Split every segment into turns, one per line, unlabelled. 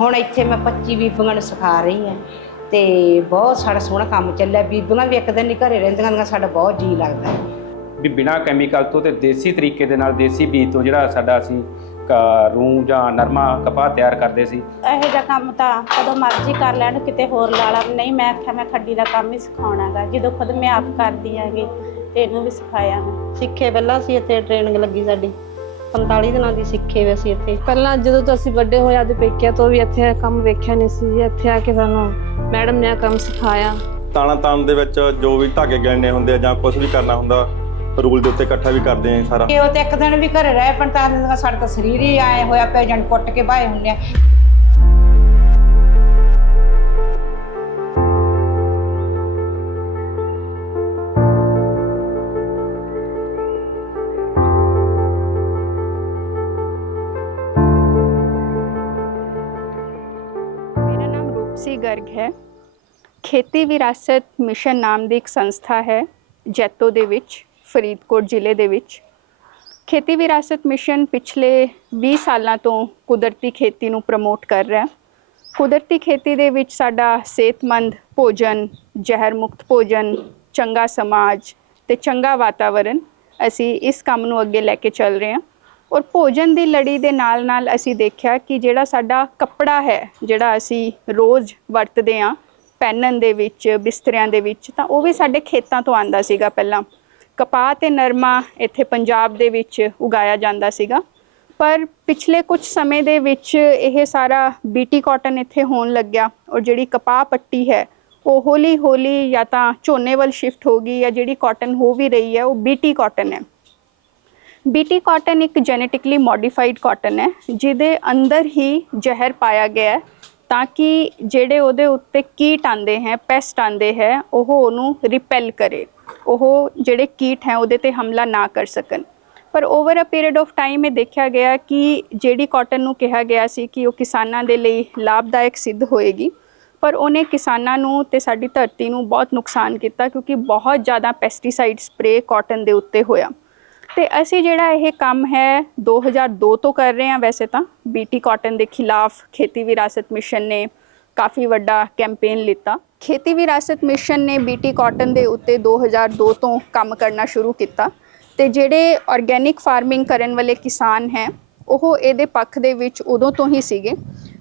ਹੁਣ ਇੱਥੇ ਮੈਂ 25 ਬੀਬੀਆਂ ਨੂੰ ਸਿਖਾ ਰਹੀ ਹਾਂ ਤੇ ਬਹੁਤ ਸਾਡਾ ਸੋਹਣਾ ਕੰਮ ਚੱਲਿਆ। ਬੀਬੀਆਂ ਵੀ ਇੱਕ ਦਿਨ ਨਹੀਂ ਘਰੇ ਰਹਿੰਦੀਆਂ ਨੇ ਸਾਡਾ ਬਹੁਤ ਜੀ ਲੱਗਦਾ
ਵੀ ਬਿਨਾ ਕੈਮੀਕਲ ਤੋਂ ਤੇ ਦੇਸੀ ਤਰੀਕੇ ਦੇ ਨਾਲ ਦੇਸੀ ਬੀਜ ਤੋਂ ਜਿਹੜਾ ਸਾਡਾ ਅਸੀਂ ਕ- ਰੂੰ ਜਾਂ ਨਰਮਾ ਕਪਾਹ ਤਿਆਰ ਕਰਦੇ ਸੀ।
ਇਹੋ ਜਿਹਾ ਕੰਮ ਤਾਂ ਕਦੋਂ ਮਰਜ਼ੀ ਕਰ ਲੈਣ ਕਿਤੇ ਹੋਰ ਲਾ ਲਾ। ਨਹੀਂ ਮੈਂ ਆਖਿਆ ਮੈਂ ਖੱਡੀ ਦਾ ਕੰਮ ਹੀ ਸਿਖਾਉਣਾਗਾ। ਜਦੋਂ ਖੁਦ ਮੈਂ ਆਪ ਕਰਦੀ ਆਂਗੀ ਤੇ ਇਹਨੂੰ ਵੀ ਸਿਖਾਇਆ ਮੈਂ।
ਸਿੱਖੇ ਪਹਿਲਾਂ ਸੀ ਇੱਥੇ ਟ੍ਰੇਨਿੰਗ ਲੱਗੀ ਸਾਡੀ। 45 ਦਿਨਾਂ ਦੀ ਸਿੱਖੇ ਵੇ ਅਸੀਂ ਇੱਥੇ।
ਪਹਿਲਾਂ ਜਦੋਂ ਤੋਂ ਅਸੀਂ ਵੱਡੇ ਹੋਏ ਆਦੇ ਪੇਕਿਆ ਤੋਂ ਵੀ ਇੱਥੇ ਕੰਮ ਵੇਖਿਆ ਨਹੀਂ ਸੀ ਜੀ। ਇੱਥੇ ਆ ਕੇ ਸਾਨੂੰ ਮੈਡਮ ਨੇ ਕੰਮ ਸਿਖਾਇਆ।
ਤਾਣਾ ਤਾਣ ਦੇ ਵਿੱਚ ਜੋ ਵੀ ਧਾਗੇ ਗੈਣੇ ਹੁੰਦੇ ਆ ਜਾਂ ਕੁਝ ਵੀ ਕਰਨਾ ਹੁੰਦਾ ਰੂਲ ਦੇ ਉੱਤੇ ਇਕੱਠਾ ਵੀ ਕਰਦੇ ਆ ਸਾਰਾ।
ਕਿ ਉਹ ਤੇ ਇੱਕ ਦਿਨ ਵੀ ਘਰੇ ਰਹਿ ਪਰ ਤਾਂ ਦਿਨ ਸਾਡਾ ਤਾਂ ਸਰੀਰ ਹੀ ਆਏ ਹੋਇਆ ਪਿਆ ਜਣ ਕੁੱਟ ਕੇ ਬਾਏ ਹੁੰਨੇ ਆ।
ਨਾਮ ਗਰਗ ਹੈ। ਖੇਤੀ ਵਿਰਾਸਤ ਮਿਸ਼ਨ ਨਾਮ ਦੀ ਇੱਕ ਸੰਸਥਾ ਹੈ, ਜੈਤੋ ਦੇ ਵਿੱਚ, ਫਰੀਦਕੋਟ ਜ਼ਿਲ੍ਹੇ ਦੇ ਵਿੱਚ। ਖੇਤੀ ਵਿਰਾਸਤ ਮਿਸ਼ਨ ਪਿਛਲੇ 20 ਸਾਲਾਂ ਤੋਂ ਕੁਦਰਤੀ ਖੇਤੀ ਨੂੰ ਪ੍ਰਮੋਟ ਕਰ ਰਿਹਾ ਕੁਦਰਤੀ ਖੇਤੀ ਦੇ ਵਿੱਚ ਸਾਡਾ ਸਿਹਤਮੰਦ ਭੋਜਨ ਜ਼ਹਿਰ ਮੁਕਤ ਭੋਜਨ, ਚੰਗਾ ਸਮਾਜ ਤੇ ਚੰਗਾ ਵਾਤਾਵਰਣ ਅਸੀਂ ਇਸ ਕੰਮ ਨੂੰ ਅੱਗੇ ਲੈ ਕੇ ਚੱਲ ਰਹੇ ਹਾਂ। ਔਰ ਭੋਜਨ ਦੀ ਲੜੀ ਦੇ ਨਾਲ ਨਾਲ ਅਸੀਂ ਦੇਖਿਆ ਕਿ ਜਿਹੜਾ ਸਾਡਾ ਕੱਪੜਾ ਹੈ, ਜਿਹੜਾ ਅਸੀਂ ਰੋਜ਼ ਵਰਤਦੇ ਹਾਂ ਪਹਿਨਣ ਦੇ ਵਿੱਚ, ਬਿਸਤਰਿਆਂ ਦੇ ਵਿੱਚ, ਤਾਂ ਉਹ ਵੀ ਸਾਡੇ ਖੇਤਾਂ ਤੋਂ ਆਂਦਾ ਸੀਗਾ ਪਹਿਲਾਂ। ਕਪਾਹ ਤੇ ਨਰਮਾ ਇੱਥੇ ਪੰਜਾਬ ਦੇ ਵਿੱਚ ਉਗਾਇਆ ਜਾਂਦਾ ਸੀਗਾ। ਪਰ ਪਿਛਲੇ ਕੁਝ ਸਮੇਂ ਦੇ ਵਿੱਚ ਇਹ ਸਾਰਾ ਬੀਟੀ ਕਾਟਨ ਇੱਥੇ ਹੋਣ ਲੱਗਿਆ ਔਰ ਜਿਹੜੀ ਕਪਾਹ ਪੱਟੀ ਹੈ, ਉਹ ਹੌਲੀ ਹੌਲੀ ਜਾਂ ਤਾਂ ਝੋਨੇ ਵੱਲ ਸ਼ਿਫਟ ਹੋ ਗਈ ਜਾਂ ਜਿਹੜੀ ਕਾਟਨ ਹੋ ਵੀ ਰਹੀ ਹੈ, ਉਹ ਬੀਟੀ ਕਾਟਨ ਹੈ। ਬੀਟੀ ਕਾਟਨ ਇੱਕ ਜੈਨੇਟਿਕਲੀ ਮੋਡੀਫਾਈਡ ਕਾਟਨ ਹੈ, ਜਿਹਦੇ ਅੰਦਰ ਹੀ ਜ਼ਹਿਰ ਪਾਇਆ ਗਿਆ ਹੈ ਤਾਂ ਕਿ ਜਿਹੜੇ ਉਹਦੇ ਉੱਤੇ ਕੀਟ ਆਂਦੇ ਹੈ ਪੈਸਟ ਆਂਦੇ ਹੈ, ਉਹ ਉਹਨੂੰ ਰਿਪੈਲ ਕਰੇ। ਉਹ ਜਿਹੜੇ ਕੀਟ ਹੈ, ਉਹਦੇ ਤੇ ਹਮਲਾ ਨਾ ਕਰ ਸਕਣ। ਪਰ over a period of time ਇਹ ਦੇਖਿਆ ਗਿਆ ਕਿ ਜਿਹੜੀ ਕਾਟਨ ਨੂੰ ਕਿਹਾ ਗਿਆ ਸੀ ਕਿ ਉਹ ਕਿਸਾਨਾਂ ਦੇ ਲਈ ਲਾਭਦਾਇਕ ਸਿੱਧ ਹੋਏਗੀ, ਪਰ ਉਹਨੇ ਕਿਸਾਨਾਂ ਨੂੰ ਤੇ ਸਾਡੀ ਧਰਤੀ ਨੂੰ ਬਹੁਤ ਨੁਕਸਾਨ ਕੀਤਾ ਕਿਉਂਕਿ ਬਹੁਤ ਜ਼ਿਆਦਾ ਪੈਸਟੀਸਾਈਡ ਸਪਰੇ ਕਾਟਨ ਦੇ ਉੱਤੇ ਹੋਇਆ। ਤੇ ਅਸੀਂ ਜਿਹੜਾ ਇਹ ਕੰਮ ਹੈ 2002 ਤੋਂ ਕਰ ਰਹੇ ਹਾਂ ਵੈਸੇ ਤਾਂ। ਬੀਟੀ ਕਾਟਨ ਦੇ ਖਿਲਾਫ ਖੇਤੀ ਵਿਰਾਸਤ ਮਿਸ਼ਨ ਨੇ ਕਾਫੀ ਵੱਡਾ ਕੈਂਪੇਨ ਲਿੱਤਾ। ਖੇਤੀ ਵਿਰਾਸਤ ਮਿਸ਼ਨ ਨੇ ਬੀਟੀ ਕਾਟਨ ਦੇ ਉੱਤੇ 2002 ਤੋਂ ਕੰਮ ਕਰਨਾ ਸ਼ੁਰੂ ਕੀਤਾ। ਤੇ ਜਿਹੜੇ ਆਰਗੇਨਿਕ ਫਾਰਮਿੰਗ ਕਰਨ ਵਾਲੇ ਕਿਸਾਨ ਹੈ, ਉਹ ਇਹਦੇ ਪੱਖ ਦੇ ਵਿੱਚ ਉਦੋਂ ਤੋਂ ਹੀ ਸੀਗੇ।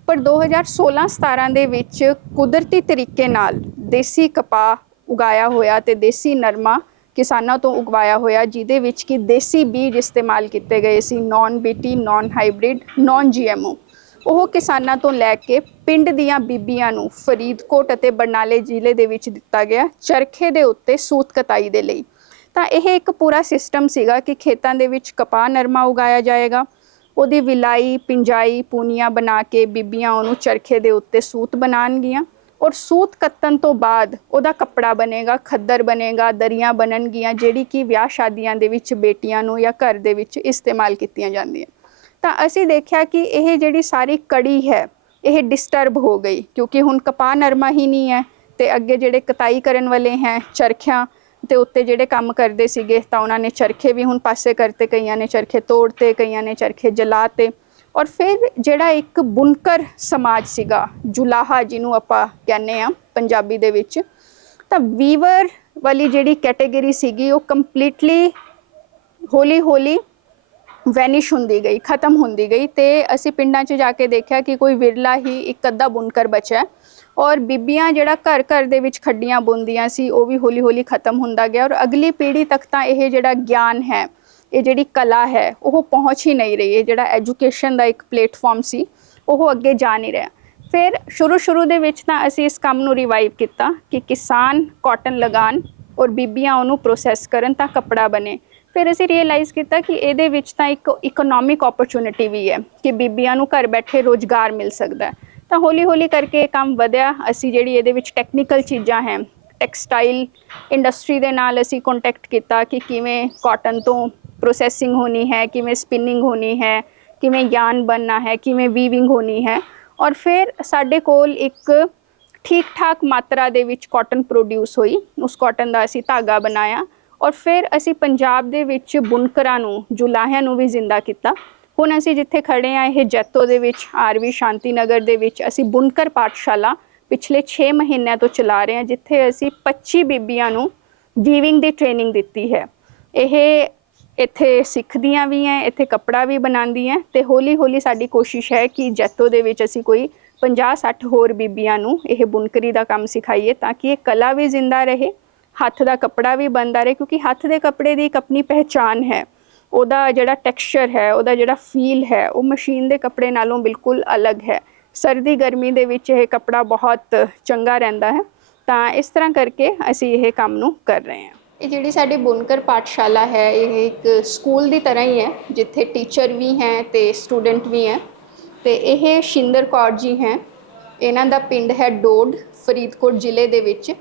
ਪਰ 2016-17 ਦੇ ਵਿੱਚ ਕੁਦਰਤੀ ਤਰੀਕੇ ਨਾਲ ਦੇਸੀ ਕਪਾਹ ਉਗਾਇਆ ਹੋਇਆ ਤੇ ਦੇਸੀ ਨਰਮਾ ਕਿਸਾਨਾਂ ਤੋਂ ਉਗਵਾਇਆ ਹੋਇਆ, ਜਿਹਦੇ ਵਿੱਚ ਕਿ ਦੇਸੀ ਬੀਜ ਇਸਤੇਮਾਲ ਕੀਤੇ ਗਏ ਸੀ non BT non hybrid non GMO ਉਹ ਕਿਸਾਨਾਂ ਤੋਂ ਲੈ ਕੇ ਪਿੰਡ ਦੀਆਂ ਬੀਬੀਆਂ ਨੂੰ ਫਰੀਦਕੋਟ ਅਤੇ ਬਰਨਾਲੇ ਜ਼ਿਲ੍ਹੇ ਦੇ ਵਿੱਚ ਦਿੱਤਾ ਗਿਆ ਚਰਖੇ ਦੇ ਉੱਤੇ ਸੂਤ ਕਤਾਈ ਦੇ ਲਈ। ਤਾਂ ਇਹ ਇੱਕ ਪੂਰਾ ਸਿਸਟਮ ਸੀਗਾ ਕਿ ਖੇਤਾਂ ਦੇ ਵਿੱਚ ਕਪਾਹ ਨਰਮਾ ਉਗਾਇਆ ਜਾਏਗਾ। ਉਹਦੀ ਵਿਲਾਈ, ਪਿੰਜਾਈ, ਪੂਨੀਆਂ ਬਣਾ ਕੇ ਬੀਬੀਆਂ ਉਹਨੂੰ ਚਰਖੇ ਦੇ ਉੱਤੇ ਸੂਤ ਬਣਾਉਣਗੀਆਂ। ਔਰ ਸੂਤ ਕੱਤਣ ਤੋਂ ਬਾਅਦ ਉਹਦਾ ਕੱਪੜਾ ਬਣੇਗਾ, ਖੱਦਰ ਬਣੇਗਾ, ਦਰੀਆਂ ਬਣਨਗੀਆਂ, ਜਿਹੜੀ ਕਿ ਵਿਆਹ ਸ਼ਾਦੀਆਂ ਦੇ ਵਿੱਚ ਬੇਟੀਆਂ ਨੂੰ ਜਾਂ ਘਰ ਦੇ ਵਿੱਚ ਇਸਤੇਮਾਲ ਕੀਤੀਆਂ ਜਾਂਦੀਆਂ। ਤਾਂ ਅਸੀਂ ਦੇਖਿਆ ਕਿ ਇਹ ਜਿਹੜੀ ਸਾਰੀ ਕੜੀ ਹੈ, ਇਹ ਡਿਸਟਰਬ ਹੋ ਗਈ, ਕਿਉਂਕਿ ਹੁਣ ਕਪਾਹ ਨਰਮਾ ਹੀ ਨਹੀਂ ਹੈ ਤੇ ਅੱਗੇ ਜਿਹੜੇ ਕਤਾਈ ਕਰਨ ਵਾਲੇ ਹੈ, ਚਰਖਿਆਂ ਤੇ ਉੱਤੇ ਜਿਹੜੇ ਕੰਮ ਕਰਦੇ ਸੀਗੇ, ਤਾਂ ਉਹਨਾਂ ਨੇ ਚਰਖੇ ਵੀ ਹੁਣ ਪਾਸੇ ਕਰਤੇ, ਕਈਆਂ ਨੇ ਚਰਖੇ ਤੋੜਤੇ, ਕਈਆਂ ਨੇ ਚਰਖੇ ਜਲਾਤੇ। ਔਰ ਫਿਰ ਜਿਹੜਾ ਇੱਕ ਬੁਨਕਰ ਸਮਾਜ ਸੀਗਾ, ਜੁਲਾਹਾ ਜਿਹਨੂੰ ਆਪਾਂ ਕਹਿੰਦੇ ਆ ਪੰਜਾਬੀ ਦੇ ਵਿੱਚ, ਤਾਂ ਵੀਵਰ ਵਾਲੀ ਜਿਹੜੀ ਕੈਟਾਗਰੀ ਸੀਗੀ, ਉਹ ਕੰਪਲੀਟਲੀ ਹੌਲੀ ਹੌਲੀ ਵੈਨਿਸ਼ ਹੁੰਦੀ ਗਈ, ਖਤਮ ਹੁੰਦੀ ਗਈ ਤੇ ਅਸੀਂ ਪਿੰਡਾਂ 'ਚ ਜਾ ਕੇ ਦੇਖਿਆ ਕਿ ਕੋਈ ਵਿਰਲਾ ਹੀ ਇੱਕ ਅੱਧਾ ਬੁਨਕਰ ਬਚਿਆ। ਔਰ ਬੀਬੀਆਂ ਜਿਹੜਾ ਘਰ ਘਰ ਦੇ ਵਿੱਚ ਖੱਡੀਆਂ ਬੁਣਦੀਆਂ ਸੀ, ਉਹ ਵੀ ਹੌਲੀ ਹੌਲੀ ਖਤਮ ਹੁੰਦਾ ਗਿਆ। ਔਰ ਅਗਲੀ ਪੀੜ੍ਹੀ ਤੱਕ ਤਾਂ ਇਹ ਜਿਹੜਾ ਗਿਆਨ ਹੈ ਇਹ ਜਿਹੜੀ ਕਲਾ ਹੈ, ਉਹ ਪਹੁੰਚ ਹੀ ਨਹੀਂ ਰਹੀ। ਹੈ ਜਿਹੜਾ ਐਜੂਕੇਸ਼ਨ ਦਾ ਇੱਕ ਪਲੇਟਫਾਰਮ ਸੀ, ਉਹ ਅੱਗੇ ਜਾ ਨਹੀਂ ਰਿਹਾ। ਫਿਰ ਸ਼ੁਰੂ ਸ਼ੁਰੂ ਦੇ ਵਿੱਚ ਤਾਂ ਅਸੀਂ ਇਸ ਕੰਮ ਨੂੰ ਰਿਵਾਈਵ ਕੀਤਾ ਕਿ ਕਿਸਾਨ ਕਾਟਨ ਲਗਾਣ ਔਰ ਬੀਬੀਆਂ ਉਹਨੂੰ ਪ੍ਰੋਸੈਸ ਕਰਨ ਤਾਂ ਕੱਪੜਾ ਬਣੇ। ਫਿਰ ਅਸੀਂ ਰੀਅਲਾਈਜ਼ ਕੀਤਾ ਕਿ ਇਹਦੇ ਵਿੱਚ ਤਾਂ ਇੱਕ ਇਕਨੋਮਿਕ ਓਪਰਚੁਨਿਟੀ ਵੀ ਹੈ ਕਿ ਬੀਬੀਆਂ ਨੂੰ ਘਰ ਬੈਠੇ ਰੋਜ਼ਗਾਰ ਮਿਲ ਸਕਦਾ ਤਾਂ ਹੌਲੀ ਹੌਲੀ ਕਰਕੇ ਇਹ ਕੰਮ ਵਧਿਆ। ਅਸੀਂ ਜਿਹੜੀ ਇਹਦੇ ਵਿੱਚ ਟੈਕਨੀਕਲ ਚੀਜ਼ਾਂ ਹੈ ਟੈਕਸਟਾਈਲ ਇੰਡਸਟਰੀ ਦੇ ਨਾਲ ਅਸੀਂ ਕੰਟੈਕਟ ਕੀਤਾ ਕਿ ਕਿਵੇਂ ਕਾਟਨ ਤੋਂ ਪ੍ਰੋਸੈਸਿੰਗ ਹੋਣੀ ਹੈ ਕਿਵੇਂ ਸਪਿਨਿੰਗ ਹੋਣੀ ਹੈ ਕਿਵੇਂ ਯਾਨ ਬਣਨਾ ਹੈ ਕਿਵੇਂ ਵੀਵਿੰਗ ਹੋਣੀ ਹੈ ਔਰ ਫਿਰ ਸਾਡੇ ਕੋਲ ਇੱਕ ਠੀਕ ਠਾਕ ਮਾਤਰਾ ਦੇ ਵਿੱਚ ਕਾਟਨ ਪ੍ਰੋਡਿਊਸ ਹੋਈ ਉਸ ਕਾਟਨ ਦਾ ਅਸੀਂ ਧਾਗਾ ਬਣਾਇਆ ਔਰ ਫਿਰ ਅਸੀਂ ਪੰਜਾਬ ਦੇ ਵਿੱਚ ਬੁਨਕਰਾਂ ਨੂੰ ਜੁਲਾਹਿਆਂ ਨੂੰ ਵੀ ਜ਼ਿੰਦਾ ਕੀਤਾ ਹੁਣ ਅਸੀਂ ਜਿੱਥੇ ਖੜੇ ਆ ਇਹ ਜੈਤੋ ਦੇ ਵਿੱਚ ਆਰਵੀ ਸ਼ਾਂਤੀ ਨਗਰ ਦੇ ਵਿੱਚ ਅਸੀਂ ਬੁਨਕਰ ਪਾਠਸ਼ਾਲਾ ਪਿਛਲੇ 6 ਮਹੀਨਿਆਂ ਤੋਂ ਚਲਾ ਰਹੇ ਹਾਂ ਜਿੱਥੇ ਅਸੀਂ 25 ਬੀਬੀਆਂ ਨੂੰ ਵੀਵਿੰਗ ਦੀ ਟ੍ਰੇਨਿੰਗ ਦਿੱਤੀ ਹੈ ਇਹ ਇੱਥੇ ਸਿੱਖਦੀਆਂ ਵੀ ਹੈ ਇੱਥੇ ਕੱਪੜਾ ਵੀ ਬਣਾਉਂਦੀਆਂ ਤੇ ਹੌਲੀ ਹੌਲੀ ਸਾਡੀ ਕੋਸ਼ਿਸ਼ ਹੈ ਕਿ ਜੈਤੋ ਦੇ ਵਿੱਚ ਅਸੀਂ ਕੋਈ 50 60 ਹੋਰ ਬੀਬੀਆਂ ਨੂੰ ਇਹ ਬੁਨਕਰੀ ਦਾ ਕੰਮ ਸਿਖਾਈਏ ਤਾਂ ਕਿ ਇਹ ਕਲਾ ਵੀ ਜ਼ਿੰਦਾ ਰਹੇ, ਹੱਥ ਦਾ ਕੱਪੜਾ ਵੀ ਬਣਦਾ ਰਹੇ ਕਿਉਂਕਿ ਹੱਥ ਦੇ ਕੱਪੜੇ ਦੀ ਇੱਕ ਆਪਣੀ ਪਹਿਚਾਨ ਹੈ। ਉਹਦਾ ਜਿਹੜਾ ਟੈਕਸਚਰ ਹੈ, ਉਹਦਾ ਜਿਹੜਾ ਫੀਲ ਹੈ, ਉਹ ਮਸ਼ੀਨ ਦੇ ਕੱਪੜੇ ਨਾਲੋਂ ਬਿਲਕੁਲ ਅਲੱਗ ਹੈ। ਸਰਦੀ, ਗਰਮੀ ਦੇ ਵਿੱਚ ਇਹ ਕੱਪੜਾ ਬਹੁਤ ਚੰਗਾ ਰਹਿੰਦਾ ਹੈ ਤਾਂ ਇਸ ਤਰ੍ਹਾਂ ਕਰਕੇ ਅਸੀਂ ਇਹ ਕੰਮ ਨੂੰ ਕਰ ਰਹੇ ਹਾਂ। ਇਹ ਜਿਹੜੀ ਸਾਡੀ ਬੁਨਕਰ ਪਾਠਸ਼ਾਲਾ ਹੈ, ਇਹ ਇੱਕ ਸਕੂਲ ਦੀ ਤਰ੍ਹਾਂ ਹੀ ਹੈ, ਜਿੱਥੇ ਟੀਚਰ ਵੀ ਹੈ ਤੇ ਸਟੂਡੈਂਟ ਵੀ ਹੈ। ਤੇ ਇਹ ਸ਼ਿੰਦਰ ਕੌਰ ਜੀ ਹੈ। ਇਹਨਾਂ ਦਾ ਪਿੰਡ ਹੈ ਡੋਡ, ਫਰੀਦਕੋਟ ਜ਼ਿਲ੍ਹੇ ਦੇ ਵਿੱਚ।